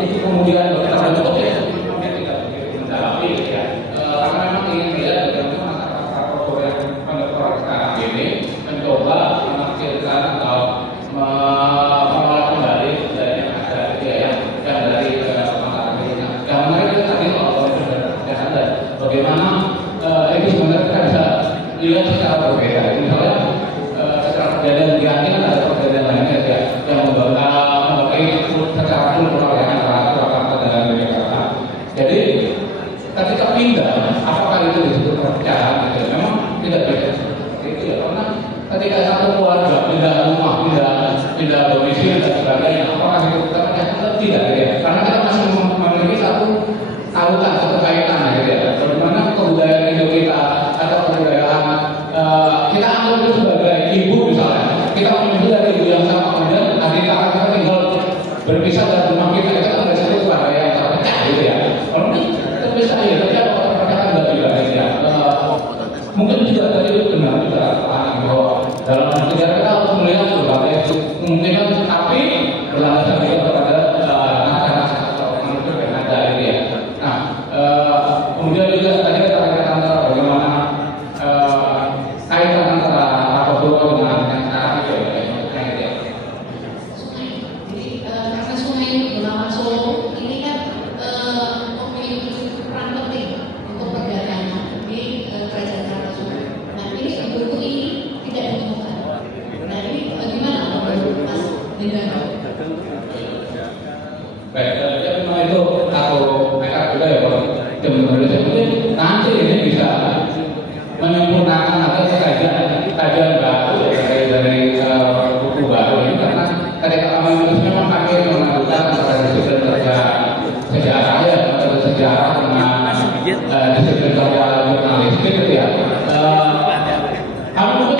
itu kemudian terbentuk ya? Mungkin tidak begitu mendalami ya. Karena memang ingin melihat bagaimana masyarakat Probolinggo yang pendekor sekarang ini mencoba menafsirkan atau mengolah kembali budaya yang ada yang dari masyarakat ini. Yang menarik tadi soal dan bagaimana itu sebenarnya kita bisa lihat secara berbeda. Misalnya secara kejadian Giani ada kejadian lainnya ya yang memakai secara kultural yang antara Purwakarta dan Yogyakarta. Jadi ketika pindah, apakah itu disebut perpecahan? Gitu? Memang tidak bisa seperti itu ya, karena ketika satu keluarga pindah rumah, pindah domisili dan sebagainya, apakah itu perpecahan? Tidak, gitu ya. Karena kita masih memiliki satu tautan, satu kaitan, gitu ya. Bagaimana kebudayaan hidup kita atau kebudayaan kita anggap itu sebagai ibu misalnya. Kita menyebut dari ibu yang sama, kemudian adik kakak kita tinggal berpisah dari rumah kita kan nggak disebut keluarga yang terpecah, gitu ya. Kalau ini terpisah ya, tapi apa perpecahan nggak juga, gitu ya. Mungkin juga tadi itu benar juga bahwa dalam sejarah kita harus melihat berbagai kemungkinan, tapi berlandaskan juga kepada naskah-naskah atau manuskrip yang ada, gitu ya. Nah, kemudian juga tadi kita antara bagaimana kaitan antara Probolinggo dengan yang sekarang itu ya. Jadi karena sungai Bengawan Solo ini kan memiliki peran penting untuk perdagangan di kerajaan Kartasura. Nah ini buku ini tidak ditemukan. Nah ini bagaimana Mas Hendra? Baik, ya memang itu aku nekat juga ya kalau Indonesia mungkin nanti ini bisa menyempurnakan atau kajian baru dari buku baru ini karena ketika kami menulis memang kami mengajukan kepada disiplin kerja sejarah ya atau sejarah dengan disiplin kerja jurnalistik gitu ya. Kami mungkin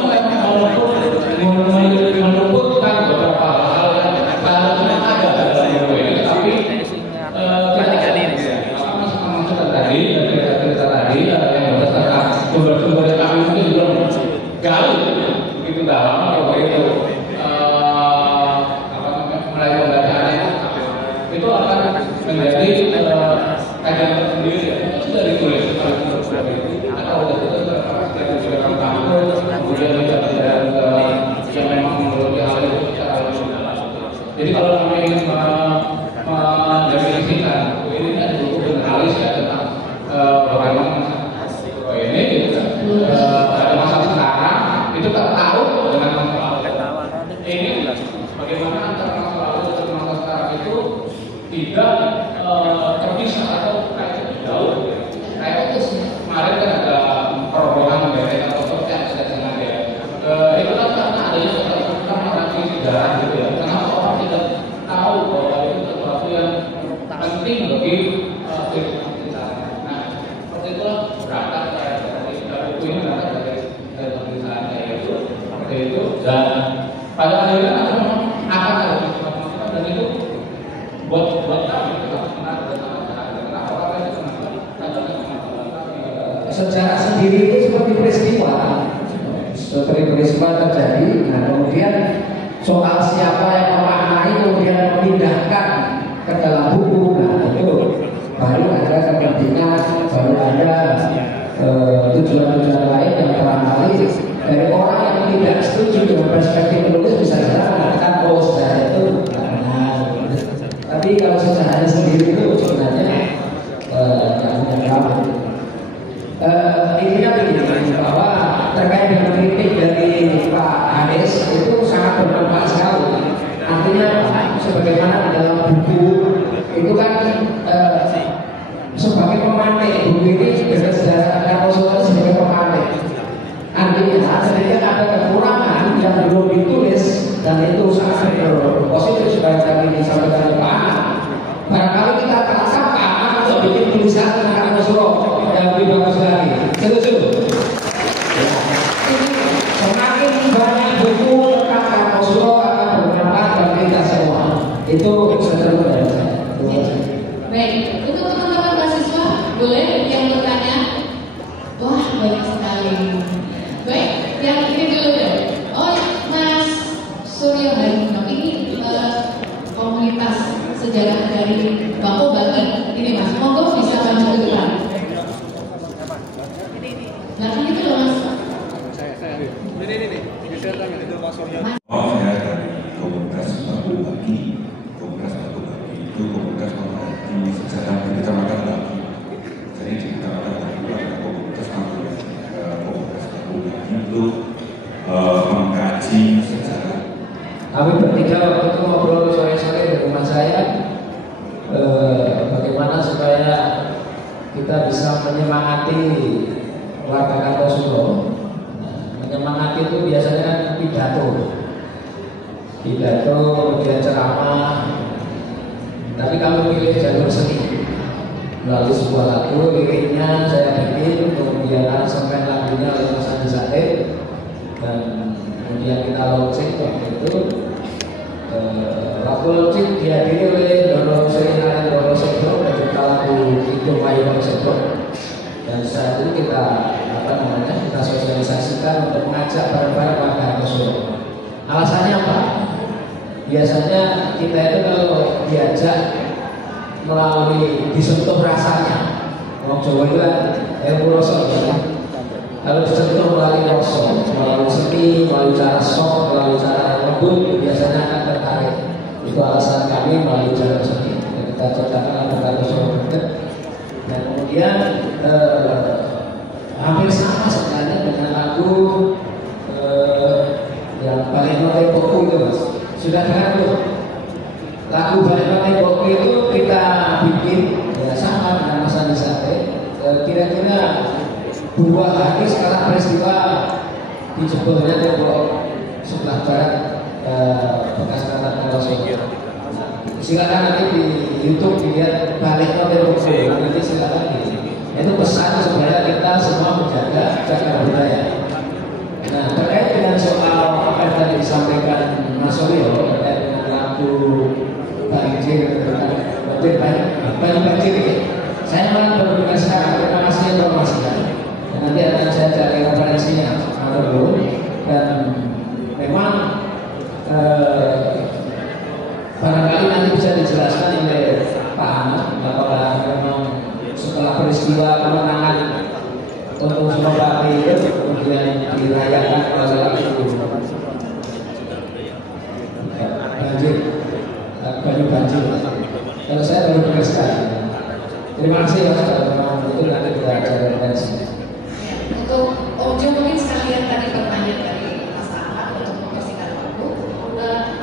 meluputkan beberapa hal yang seharusnya ada dalam buku ini, tapi tadi cerita tadi yang berdasarkan sumber-sumber yang kami mungkin belum gali begitu dalam begitu mulai pembacaannya itu akan menjadi kajian tersendiri itu sudah ditulis atau sudah ditulis kemudian bisa yang memang menurut hal itu secara lebih dalam. Jadi kalau kami ingin mendefinisikan ini ada buku generalis ya tentang bagaimana ini pada masa sekarang itu tak tahu dengan masa lalu. Ini bagaimana antara masa lalu dan masa sekarang itu tidak terpisah atau kayak jauh. Kayak kemarin kan ada perobohan dari atau yang sudah senang ya. Itu kan karena adanya keterbukaan narasi sejarah gitu ya. Kenapa orang tidak tahu bahwa itu sesuatu yang penting bagi kehidupan kita. Nah, seperti itulah berangkat dari buku ini berangkat dari tulisan saya itu seperti itu dan pada akhirnya memang akan ada sesuatu dan itu buat kami sejarah sendiri itu seperti peristiwa terjadi. Nah kemudian soal siapa yang memaknai kemudian memindahkan ke dalam buku, nah itu baru ada kepentingan, baru ada tujuan-tujuan lain yang barangkali dari orang yang tidak setuju dengan perspektif penulis bisa mengatakan oh sejarah itu benar. Tapi kalau sejarahnya sendiri itu sebenarnya intinya begini bahwa terkait dengan kritik dari Pak Ades itu sangat bermanfaat sekali. Artinya sebagaimana dalam buku itu kan sebagai pemantik, buku ini sebagai sejarah Kartasura sebagai pemantik. Artinya sedikit ada kekurangan yang belum ditulis dan itu sangat positif supaya tadi disampaikan oleh Pak Ana. Barangkali kita tangkap Pak Ana untuk bikin tulisan tentang Kartasura yang lebih bagus lagi. Setuju? Semakin banyak buku tentang Kartasura akan bermanfaat bagi kita semua. Itu seterusnya dari saya. Baik, untuk teman-teman mahasiswa boleh yang bertanya. Wah banyak sekali. Baik, yang ini dulu deh. Oh Mas Suryo Harimno ini sejarah dari Bako bagi ini Mas, monggo bisa maju ke depan. Nah kan itu loh Mas. Maaf ya, dari komunitas Batu Bagi. Komunitas Batu Bagi itu komunitas mengerti sejarah di Kecamatan Bagi. Jadi di Kecamatan Bagi ada komunitas Batu Bagi itu mengkaji sejarah. Kami bertiga waktu itu ngobrol sore-sore di rumah saya, bagaimana supaya kita bisa menyemangati warga Kartosuro. Menyemangati itu biasanya kan pidato, kemudian ceramah. Tapi kami pilih jalur seni melalui sebuah lagu, liriknya saya bikin, kemudian aransemen lagunya oleh Mas Andi Said, dan kemudian kita launching waktu itu. Lagu launching dihadiri oleh Dono Serinaren Dono Sebro dan juga lagu itu Mayor Sebro. Dan saat ini kita kita sosialisasikan untuk mengajak bareng-bareng warga Kartosuro. Alasannya apa? Biasanya kita itu kalau diajak melalui disentuh rasanya, orang Jawa itu kan rasa ya. Kalau disentuh melalui rasa, melalui seni, melalui cara sok, melalui cara lembut, biasanya akan tertarik. Itu alasan kami melalui jalur seni. Kita ciptakan lagu Kartosuro. Dan kemudian hampir sama sebenarnya dengan lagu yang Balik Tempoku itu Mas. Sudah dengar tuh? Lagu Balik Tempoku itu kita bikin ya sama dengan Mas Andi Said. Kira-kira 2 hari setelah peristiwa dijebolnya tembok sebelah barat bekas Kecamatan Kartosuro. Silakan nanti di YouTube dilihat Balik Tempoku. Nanti silakan di itu pesan sebenarnya kita semua menjaga cagar budaya. Nah terkait dengan soal apa yang tadi disampaikan Mas Suryo terkait dengan lagu banjir, banjir ya. Saya malah berpikir sekarang, terima kasih informasinya. Nanti akan saya cari referensinya dulu. Dan memang barangkali nanti bisa dijelaskan oleh Pak Ahmad apakah memang setelah peristiwa kemenangan untuk Suropati itu kemudian dirayakan oleh lagu banjir. Kalau saya baru dengar sekali. Terima kasih Mas, kalau memang itu nanti kita cari referensi. Untuk Ojo mungkin sekalian tadi pertanyaan dari Mas Ahmad untuk membersihkan waktu,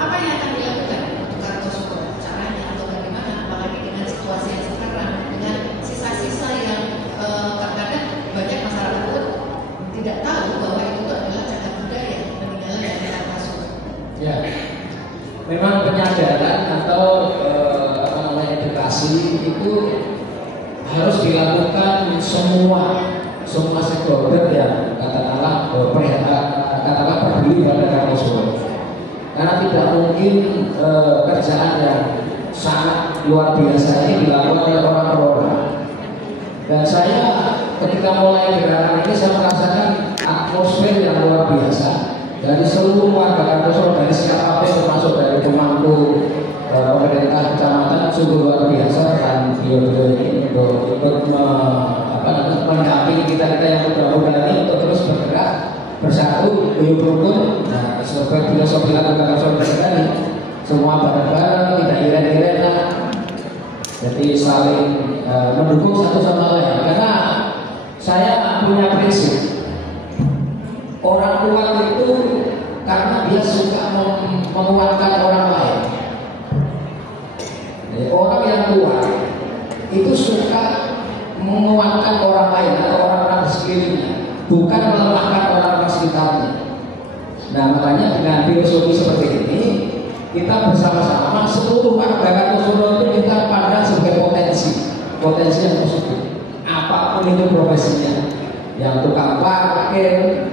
apa yang akan dilakukan untuk Kartosuro? Caranya atau bagaimana? Apalagi dengan situasi yang sekarang dengan sisa-sisa yang kadang-kadang banyak masyarakat itu tidak tahu bahwa itu adalah cagar budaya peninggalan dari Kartosuro. Ya, memang penyadaran atau edukasi itu harus dilakukan semua stakeholder yang katakanlah peduli pada Kartosuro. Karena tidak mungkin kerjaan yang sangat luar biasa ini dilakukan oleh orang per orang. Dan saya ketika mulai gerakan ini saya merasakan atmosfer yang luar biasa dari seluruh warga Kartosuro, dari siapapun termasuk dari pemangku pemerintah kecamatan, sungguh luar biasa dan beliau ini untuk mendampingi kita yang muda-muda ini untuk terus bergerak bersatu, guyub rukun. Nah, seperti filosofi lagu Kartosuro ini semua bareng-bareng, tidak iren-irenan, jadi saling mendukung satu sama lain. Karena saya punya prinsip, orang kuat itu karena dia suka menguatkan orang lain. Orang yang kuat itu suka menguatkan orang lain atau orang-orang di sekelilingnya, bukan melemahkan orang-orang sekitarnya. Nah makanya dengan filosofi seperti ini kita bersama-sama seluruh warga Kartosuro itu kita pandang sebagai potensi yang positif. Apapun itu profesinya, yang tukang parkir,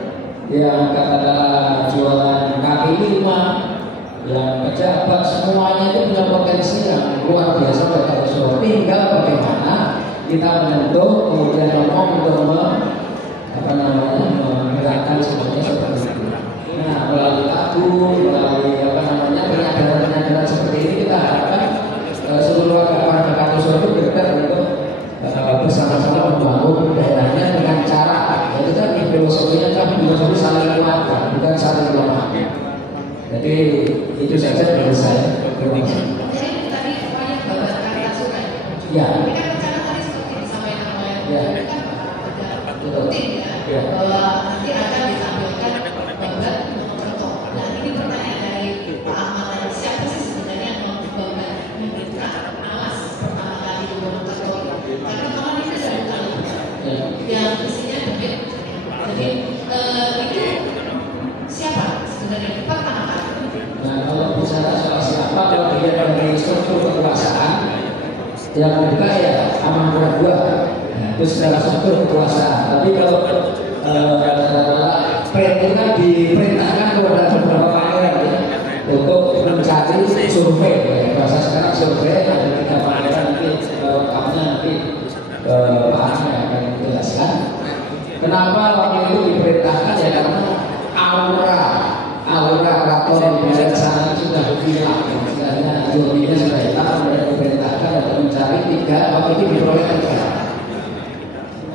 yang katakanlah jualan kaki lima, yang pejabat, semuanya itu punya potensi yang luar biasa bagi Kartosuro. Tinggal bagaimana kita menyentuh, kemudian ngomong untuk menggerakkan semuanya seperti itu. Nah, melalui lagu, melalui penyadaran seperti ini kita harapkan membuka alas pertama kali di Wonosobo. Karena kawan itu sudah tahu yang isinya begitu. Jadi itu siapa sebenarnya pertama kali? Nah, kalau bicara soal siapa, kalau dilihat dari struktur kekuasaan, yang membuka ya Amanpoura. Itu secara struktur kekuasaan. Tapi kalau perintah diperintahkan kepada beberapa pangeran ya, untuk mencari survei, bahasa sekarang survei, ada 3 pangeran nanti kamunya nanti Pak Ahmad akan menjelaskan. Kenapa waktu itu diperintahkan ya karena aura keraton di daerah sana sudah hilang, istilahnya jodohnya sudah hilang, dan diperintahkan untuk mencari 3, waktu itu diperoleh 3.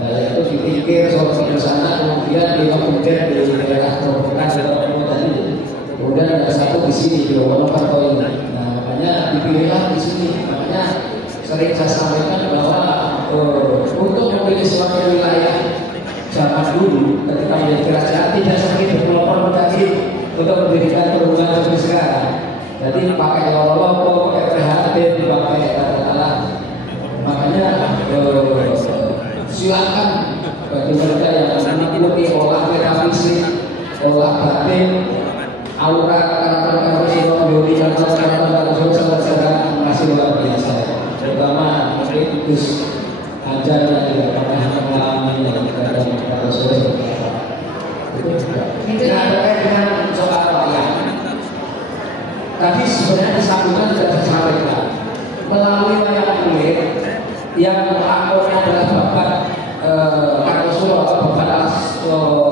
Yaitu dipikir soal di sana, kemudian di Kemudian di daerah Gerobokan tadi, kemudian ada 1 di sini di Wonosobo ini. Nah, makanya dipilihlah di sini. Makanya sering saya sampaikan bahwa untuk memilih suatu wilayah zaman dulu ketika menjadi kerajaan tidak seperti berkelompok tadi untuk mendirikan perhubungan seperti sekarang. Jadi pakai loro-loro, pakai prihatin, pakai kata-kata. Makanya silakan bagi mereka yang mengikuti olah metafisik, olah batin, aura karakter Yodi dan karakter sejarah masih luar biasa. Terutama mungkin Gus Anjar yang juga pernah mengalami dan sore. Itu terkait dengan soal wayang. Tadi sebenarnya disambungkan sudah saya sampaikan melalui wayang kulit yang akurnya adalah Bapak Kartosuro atau Bapak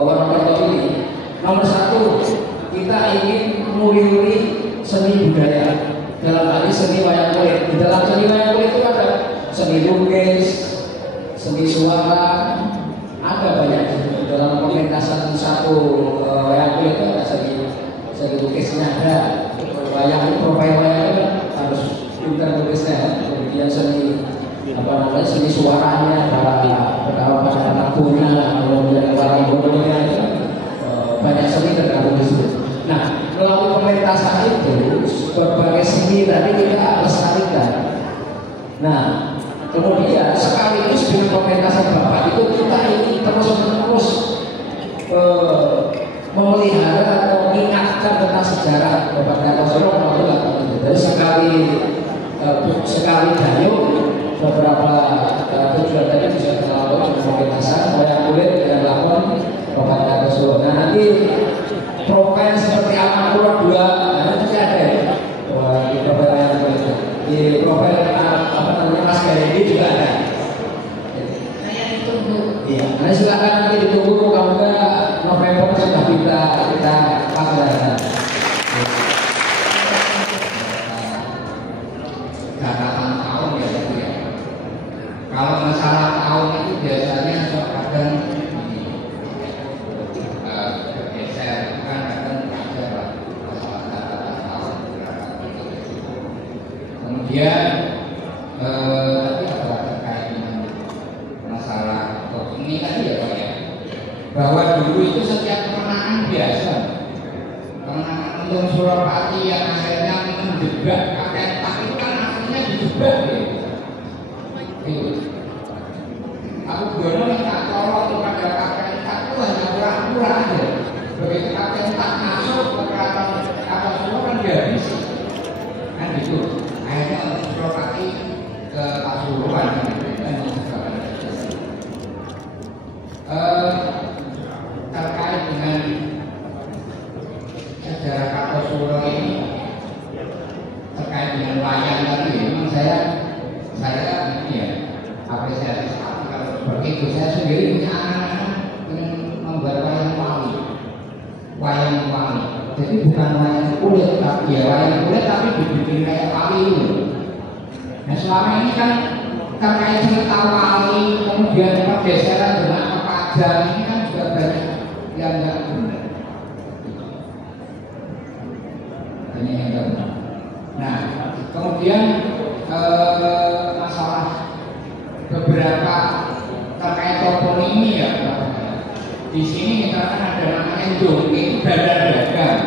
Wonokerto ini. Nomor 1, kita ingin menguyuri seni budaya. Dalam hal ini seni wayang kulit. Di dalam seni wayang kulit itu ada seni lukis, seni suara, ada banyak. Dalam pementasan satu wayang kulit itu ada seni lukisnya, ada wayang profil wayang itu harus pintar lukisnya. Kemudian seni seni suaranya, pada punya, kemudian warna bodohnya itu banyak seni tergabung di situ. Nah, melalui pementasan itu berbagai seni tadi kita lestarikan. Nah, kemudian sekaligus dengan pementasan Bapak itu kita ingin terus memelihara atau mengingatkan tentang sejarah Bapak Kartosuro. Jadi sekali dayung beberapa tujuan tadi bisa terlalu dengan pementasan wayang kulit dengan lakon Bapak Kartosuro. Nah, nanti profil seperti Amanpoura 2, nanti ada ya di profil wayang kulit. Di profil Mas Gayadi juga ada. Saya ditunggu. Iya, nah silakan nanti ditunggu. Kalau enggak November sudah kita pakai. Catatan tahun ya itu ya. Kalau masalah tahun itu biasanya kadang bergeser, kadang ada masalah catatan tahun. Kemudian tadi apa terkait dengan masalah ini tadi ya Pak ya, bahwa dulu itu setiap kemenangan biasa, kemenangan untuk Suropati yang akhirnya menjebak kakek tak itu kan akhirnya dijebak ya. Aku Bono minta tolong kepada kakek tak itu hanya pura-pura aja. Begitu kakek tak masuk ke keraton Kartosuro kan dia bisa, kan gitu. Akhirnya Suropati ke Pasuruan terkait dengan sejarah Kartosuro ini, terkait dengan wayang tadi, memang saya ya apresiasi sekali kalau seperti itu. Saya sendiri punya anak-anak ingin membuat wayang wangi. Jadi bukan wayang kulit, tapi ya wayang kulit tapi dibikin kayak wali itu. Nah selama ini kan terkait cerita wali, kemudian pergeseran dengan pepajang ini kan juga banyak yang nggak benar. Ini yang nggak benar. Nah kemudian masalah beberapa terkait toponimi ya. Di sini misalkan ada namanya Jongke, Bandar Dagang.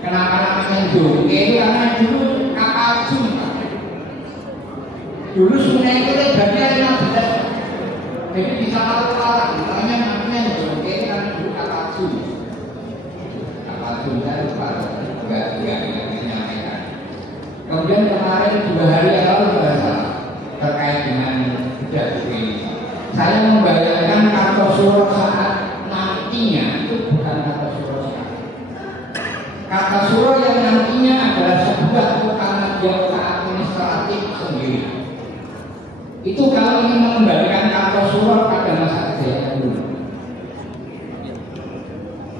Kenapa namanya Jongke? Itu karena dulu kapal Jum Dulu sungai itu lebarnya 15. Jadi bisa lalu-lalang, misalnya namanya Jokowi kan dulu Kapatu kan lupa, enggak menyampaikan. Kemudian kemarin 2 hari yang lalu bahasa terkait dengan bedah buku ini. Saya membayangkan Kartosuro saat nantinya itu bukan Kartosuro sekarang. Kartosuro yang nantinya adalah sebuah tekanan yang administratif sendiri. Itu kalau ingin mengembalikan Kartosuro pada masa kejayaan dulu.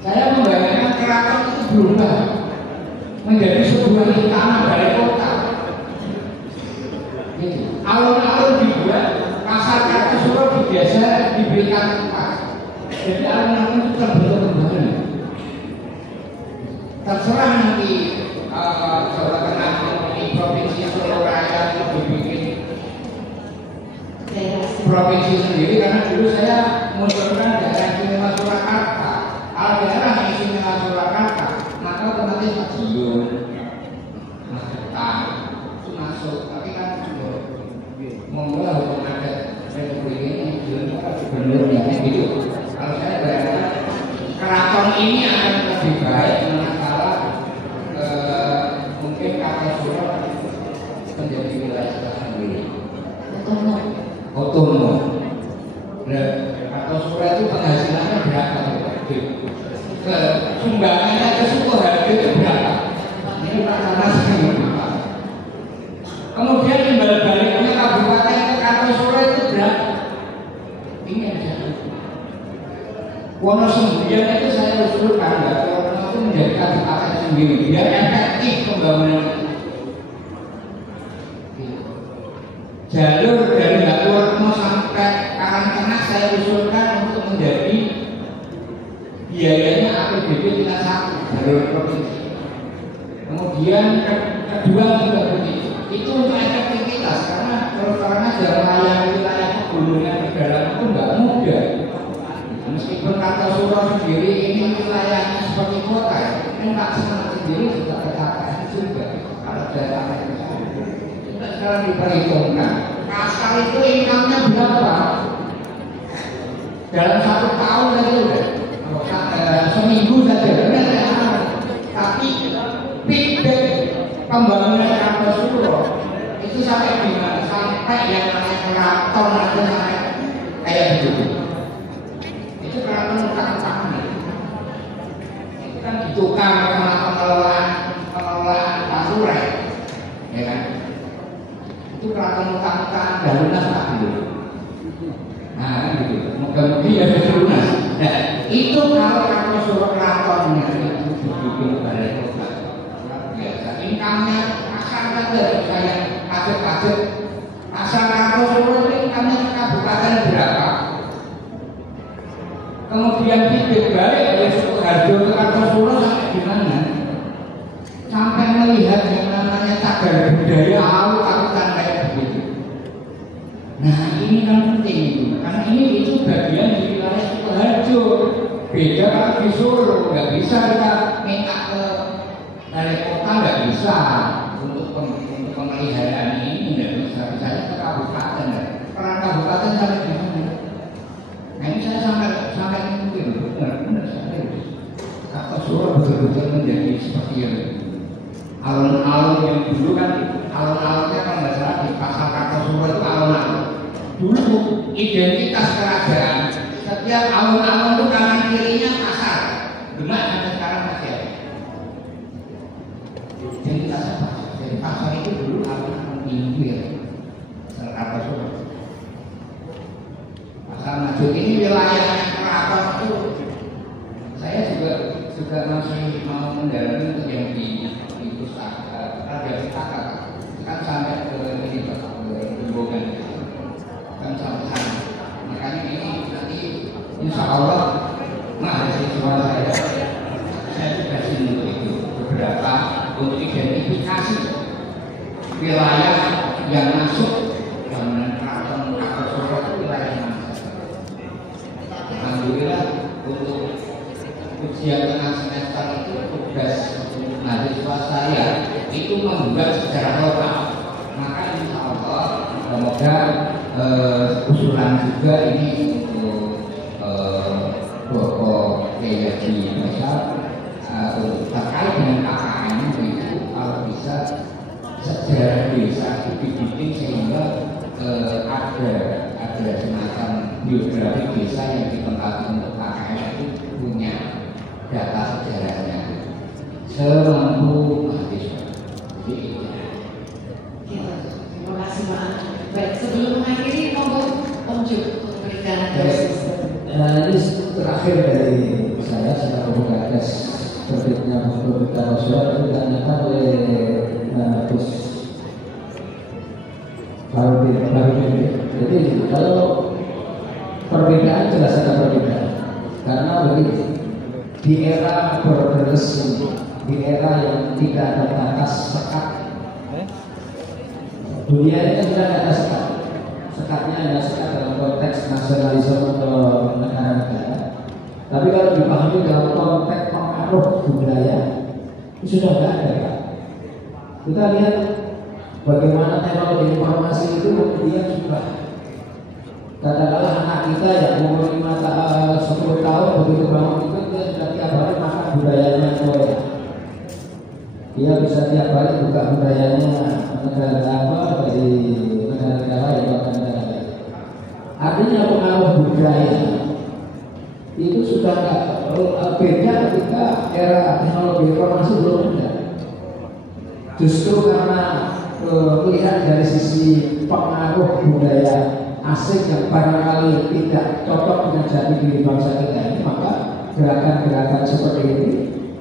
Saya membayangkan keraton itu berubah menjadi sebuah istana balai kota. Alun-alun dibuat, pasar Kartosuro biasa diberikan tempat. Jadi alun-alun itu terbentuk kembali. Terserah nanti Jawa Tengah di provinsi Solo Raya itu dibikin provinsi sendiri, karena dulu saya munculkan daerah istimewa Surakarta. Kalau daerah istimewa Surakarta, maka otomatis stadion, Magetan itu masuk. Tapi kan memulai hukum adat Republik ini gubernurnya gitu. Kalau saya bayangkan keraton ini akan lebih baik manakala mungkin Kartosuro menjadi wilayah tersendiri. Otonom. Nah, Kartosuro itu penghasilannya berapa? Sumbangannya ke Sukoharjo itu berapa? Ini karena segini. Kemudian imbal baliknya kabupaten ke Kartosuro itu berapa? Ini aja. Wonosembian itu saya usulkan, Wonosobo itu menjadi kabupaten sendiri biar efektif pembangunan. Jalur dari Batuwarno sampai Karangtengah saya usulkan untuk menjadi biayanya APBD tingkat 1 jalur provinsi. Kemudian kedua juga begitu. Itu untuk efektivitas, karena terus terang jalan raya wilayah pegunungan pedalaman itu nggak mudah. Meskipun Kartosuro sendiri ini wilayahnya seperti kota, enggak senang sendiri juga tercapai juga kalau daerah itu. Sekarang diperhitungkan kasar itu income-nya berapa dalam 1 tahun saja udah seminggu saja tapi feedback pembangunan Kartosuro itu sampai di mana? Sampai yang namanya keraton aja sampai kayak begitu. Itu keraton utang-utangan itu kan ditukar sama pengelolaan Pasuruan, ya kan? Itu keraton utang-utangan dan lunas tak dulu. Nah kan gitu, moga-moga ya sudah lunas. Nah itu kalau Kartosuro keratonnya itu dibikin balai kota biasa, income-nya pasar saja saya pajak-pajak pasar Kartosuro itu income-nya kabupaten berapa? Kemudian feedback balik dari Sukoharjo ke Kartosuro sampai di mana? Sampai melihat yang namanya cagar budaya awal-awal kayak begitu. Nah ini kan penting, karena ini itu bagian di wilayah Sukoharjo. Beda kalau di Solo, nggak bisa kita minta ke balai kota, nggak bisa untuk pemeliharaan ini, nggak bisa. Misalnya ke kabupaten, peran kabupaten sampai di mana? Nah ini saya sampai mungkin benar-benar serius. Kartosuro betul-betul menjadi seperti yang alun-alun yang dulu kan alun-alunnya kalau nggak salah di pasar Kartosuro itu alun-alun. Dulu identitas kerajaan setiap alun-alun itu kanan kirinya pasar. Benar sampai sekarang masih ada. Identitasnya pasar. Jadi pasar itu dulu alun-alun pinggir pasar Kartosuro. Pasar Maju ini wilayahnya keraton itu. Saya juga masih mau mendalami untuk yang di pustaka Raja Pustaka kan sampai ke ini ke Bogan kan sampai sana. Makanya ini nanti insya Allah mahasiswa saya juga sini untuk itu beberapa untuk identifikasi wilayah yang masuk bangunan keraton Kartosuro itu wilayah mana. Alhamdulillah untuk ujian tengah semester itu tugas mahasiswa saya itu membuat secara lokal. Maka insya Allah usulan juga ini untuk pokok PYG besar terkait dengan KKN itu kalau bisa sejarah desa dibikin sehingga ada semacam biografi desa yang ditempati untuk KKN itu punya data sejarahnya semampu mahasiswa. Terima kasih Pak. Baik, sebelum mengakhiri monggo Om Juk memberikan ini terakhir dari saya selaku Gagas terbitnya buku Berita Sosial itu ditanyakan oleh Gus Baru. Jadi kalau perbedaan jelas ada perbedaan karena begitu di era borderless ini, di era yang tidak ada batas sekat, dunia ini sudah tidak ada sekat. Sekatnya hanya sekat dalam konteks nasionalisme atau negara-negara. Tapi kalau dipahami dalam konteks pengaruh budaya, itu sudah tidak ada. Kan? Kita lihat bagaimana teknologi informasi itu kemudian juga katakanlah anak kita yang umur 10 tahun begitu bangun itu dia sudah tiap hari makan budayanya Korea. Dia bisa tiap hari buka budayanya negara apa dari negara-negara yang akan negara. Artinya pengaruh budaya itu sudah beda ketika era teknologi informasi belum ada. Justru karena melihat dari sisi pengaruh budaya asing yang barangkali tidak cocok dengan jati diri bangsa kita ini, maka gerakan-gerakan seperti ini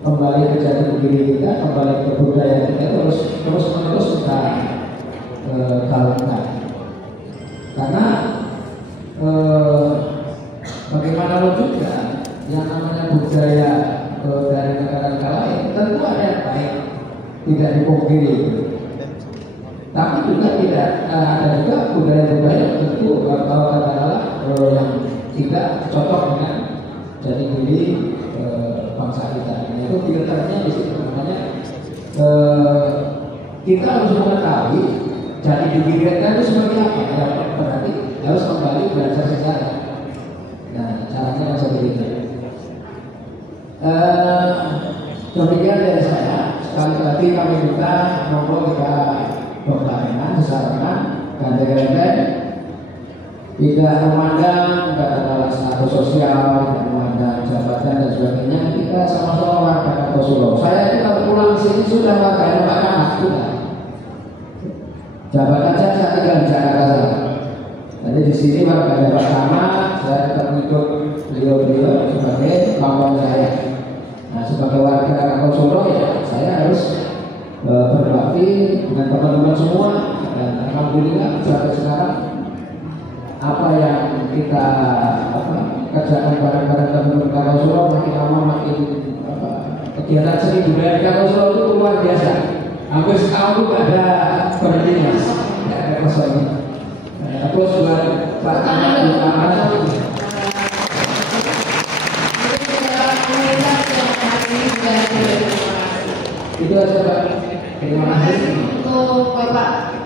kembali ke jati diri kita, kembali ke budaya kita terus menerus kita gaungkan. Karena bagaimanapun juga yang namanya budaya dari negara-negara lain tentu ada yang baik, tidak dipungkiri. Tapi juga tidak ada juga budaya-budaya tentu kalau katakanlah yang tidak cocok dengan jati diri bangsa kita. Itu filternya di situ. Makanya kita harus mengetahui jati diri kita itu seperti apa. Ya, berarti harus kembali belajar sejarah. Nah, caranya seperti itu. Demikian dari saya. Sekali lagi kami minta monggo kita berbarengan, bersama gandeng-gandeng, tidak memandang katakanlah status sosial, tidak memandang jabatan dan sebagainya. Kita sama-sama warga Kartosuro. Saya itu kalau pulang sini sudah warga Pak Camat sudah. Jabatan saya tinggal di Jakarta. Jadi di sini warga Pak Camat, saya tetap ikut beliau-beliau sebagai kawan saya. Nah, sebagai warga Kartosuro ya saya harus berbakti dengan teman-teman semua, dan alhamdulillah sampai sekarang apa yang kita kerjakan bareng-bareng teman-teman Kartosuro makin lama makin kegiatan seni budaya di Kartosuro itu luar biasa. Hampir setahun itu ada berhenti mas, tidak ada kosongnya. Terus buat Pak Camat di Taman itu aja Pak. Terima kasih untuk Bapak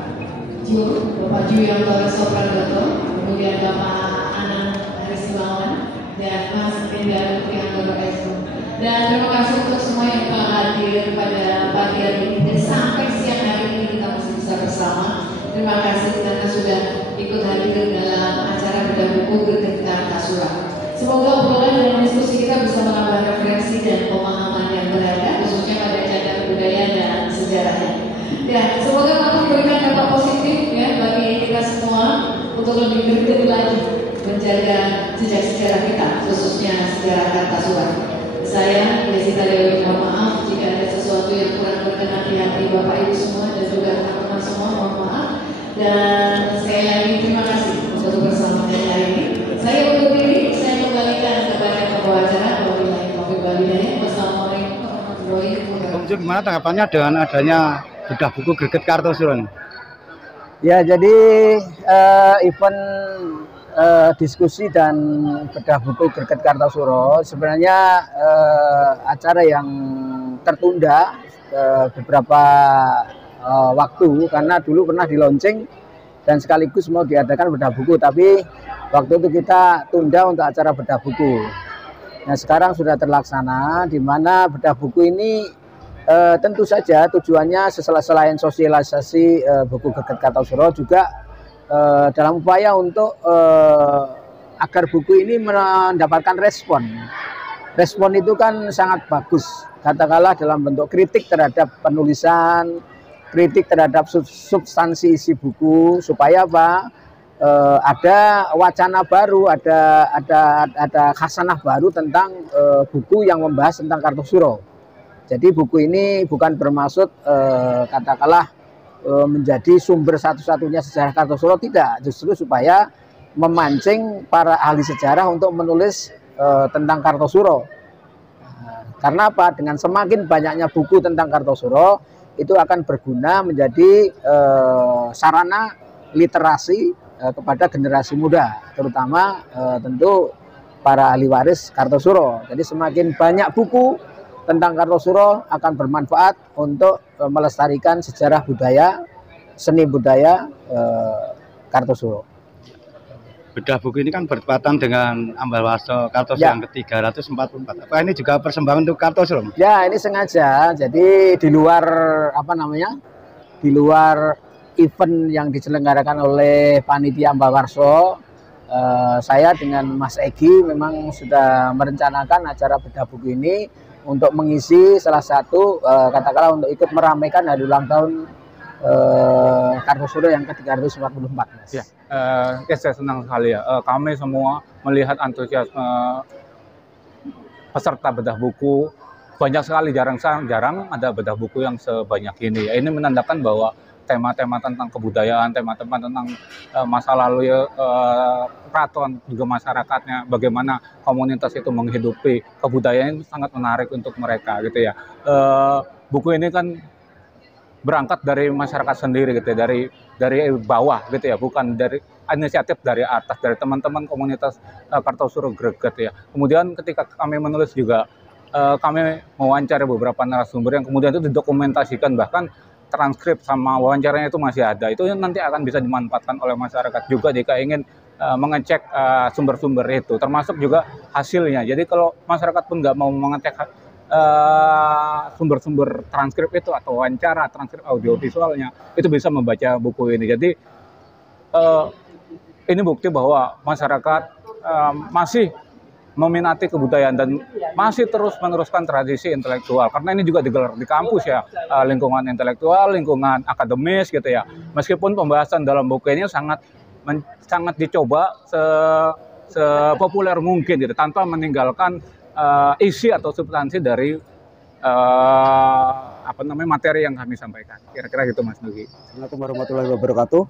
Ju yang Sopran Doto, kemudian Bapak Anang Harismawan dan Mas Endar yang Esu. Dan terima kasih untuk semua yang telah hadir pada pagi hari ini dan sampai siang hari ini kita masih bisa bersama. Terima kasih karena sudah ikut hadir dalam acara bedah buku Gerdekan Kasura. Semoga obrolan dan diskusi kita bisa menambah referensi dan pemahaman yang berharga, khususnya pada cagar budaya dan sejarahnya. Ya, semoga mampu memberikan dampak positif ya bagi kita semua untuk lebih gerget lagi menjaga jejak sejarah kita, khususnya sejarah Kartasura. Saya Desita Dewi mohon maaf jika ada sesuatu yang kurang berkenan di hati Bapak Ibu semua dan juga teman-teman semua, mohon maaf. Dan sekali lagi terima kasih untuk kebersamaan hari ini. Saya undur diri, saya kembalikan kepada pembawa acara. Wassalamualaikum warahmatullahi wabarakatuh. Om Juk, gimana tanggapannya dengan adanya bedah buku Greget Kartosuro? Ya, jadi event diskusi dan bedah buku Greget Kartosuro sebenarnya acara yang tertunda beberapa waktu karena dulu pernah di launching dan sekaligus mau diadakan bedah buku, tapi waktu itu kita tunda untuk acara bedah buku. Nah, sekarang sudah terlaksana, di mana bedah buku ini tentu saja tujuannya selain sosialisasi buku Greget Kartosuro juga dalam upaya untuk agar buku ini mendapatkan respon. Respon itu kan sangat bagus, katakanlah dalam bentuk kritik terhadap penulisan, kritik terhadap substansi isi buku, supaya apa? Ada wacana baru, ada khasanah baru tentang buku yang membahas tentang Kartosuro. Jadi buku ini bukan bermaksud katakanlah menjadi sumber satu-satunya sejarah Kartosuro, tidak, justru supaya memancing para ahli sejarah untuk menulis tentang Kartosuro. Karena apa? Dengan semakin banyaknya buku tentang Kartosuro, itu akan berguna menjadi sarana literasi kepada generasi muda, terutama tentu para ahli waris Kartosuro. Jadi semakin banyak buku tentang Kartosuro akan bermanfaat untuk melestarikan sejarah budaya, seni budaya Kartosuro. Bedah buku ini kan bertepatan dengan Ambalwasto Kartosuro yang ke-344. Apa ini juga persembahan untuk Kartosuro? Ya, ini sengaja. Jadi di luar di luar event yang diselenggarakan oleh panitia Ambalwasto, saya dengan Mas Egi memang sudah merencanakan acara bedah buku ini untuk mengisi salah satu katakanlah untuk ikut meramaikan hari ulang tahun Kartosuro yang ke-344. Ya, saya senang sekali ya. Kami semua melihat antusiasme peserta bedah buku. Banyak sekali, jarang ada bedah buku yang sebanyak ini. Ini menandakan bahwa tema-tema tentang kebudayaan, tema-tema tentang masa lalu keraton juga masyarakatnya, bagaimana komunitas itu menghidupi kebudayaan, sangat menarik untuk mereka gitu ya. Buku ini kan berangkat dari masyarakat sendiri gitu ya, dari bawah gitu ya, bukan dari inisiatif dari atas, dari teman-teman komunitas Kartosuro Greget ya. Kemudian ketika kami menulis juga kami mewawancara beberapa narasumber yang kemudian itu didokumentasikan, bahkan transkrip sama wawancaranya itu masih ada. Itu nanti akan bisa dimanfaatkan oleh masyarakat juga jika ingin mengecek sumber-sumber itu, termasuk juga hasilnya. Jadi kalau masyarakat pun nggak mau mengecek sumber-sumber transkrip itu atau wawancara, transkrip audio visualnya, itu bisa membaca buku ini. Jadi ini bukti bahwa masyarakat masih meminati kebudayaan dan masih terus meneruskan tradisi intelektual, karena ini juga digelar di kampus ya, lingkungan intelektual, lingkungan akademis gitu ya. Meskipun pembahasan dalam buku ini sangat dicoba sepopuler mungkin gitu, tanpa meninggalkan isi atau substansi dari materi yang kami sampaikan. Kira-kira gitu Mas Nugi. Assalamualaikum warahmatullahi wabarakatuh.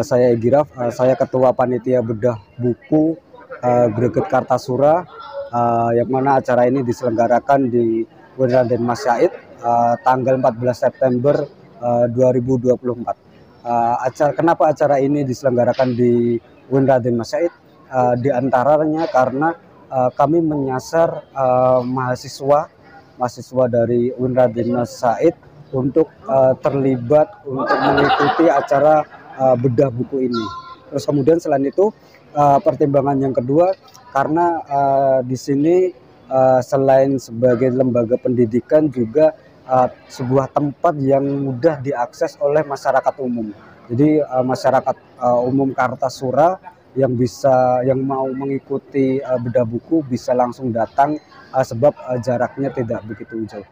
Saya Egiraf, saya ketua panitia bedah buku Greget Kartasura, yang mana acara ini diselenggarakan di UIN Raden Mas Said tanggal 14 September 2024. Kenapa acara ini diselenggarakan di UIN Raden Mas Said? Di antaranya karena kami menyasar mahasiswa dari UIN Raden Mas Said untuk terlibat untuk mengikuti acara bedah buku ini. Terus kemudian selain itu pertimbangan yang kedua, karena di sini selain sebagai lembaga pendidikan juga sebuah tempat yang mudah diakses oleh masyarakat umum. Jadi masyarakat umum Kartasura yang mau mengikuti bedah buku bisa langsung datang sebab jaraknya tidak begitu jauh.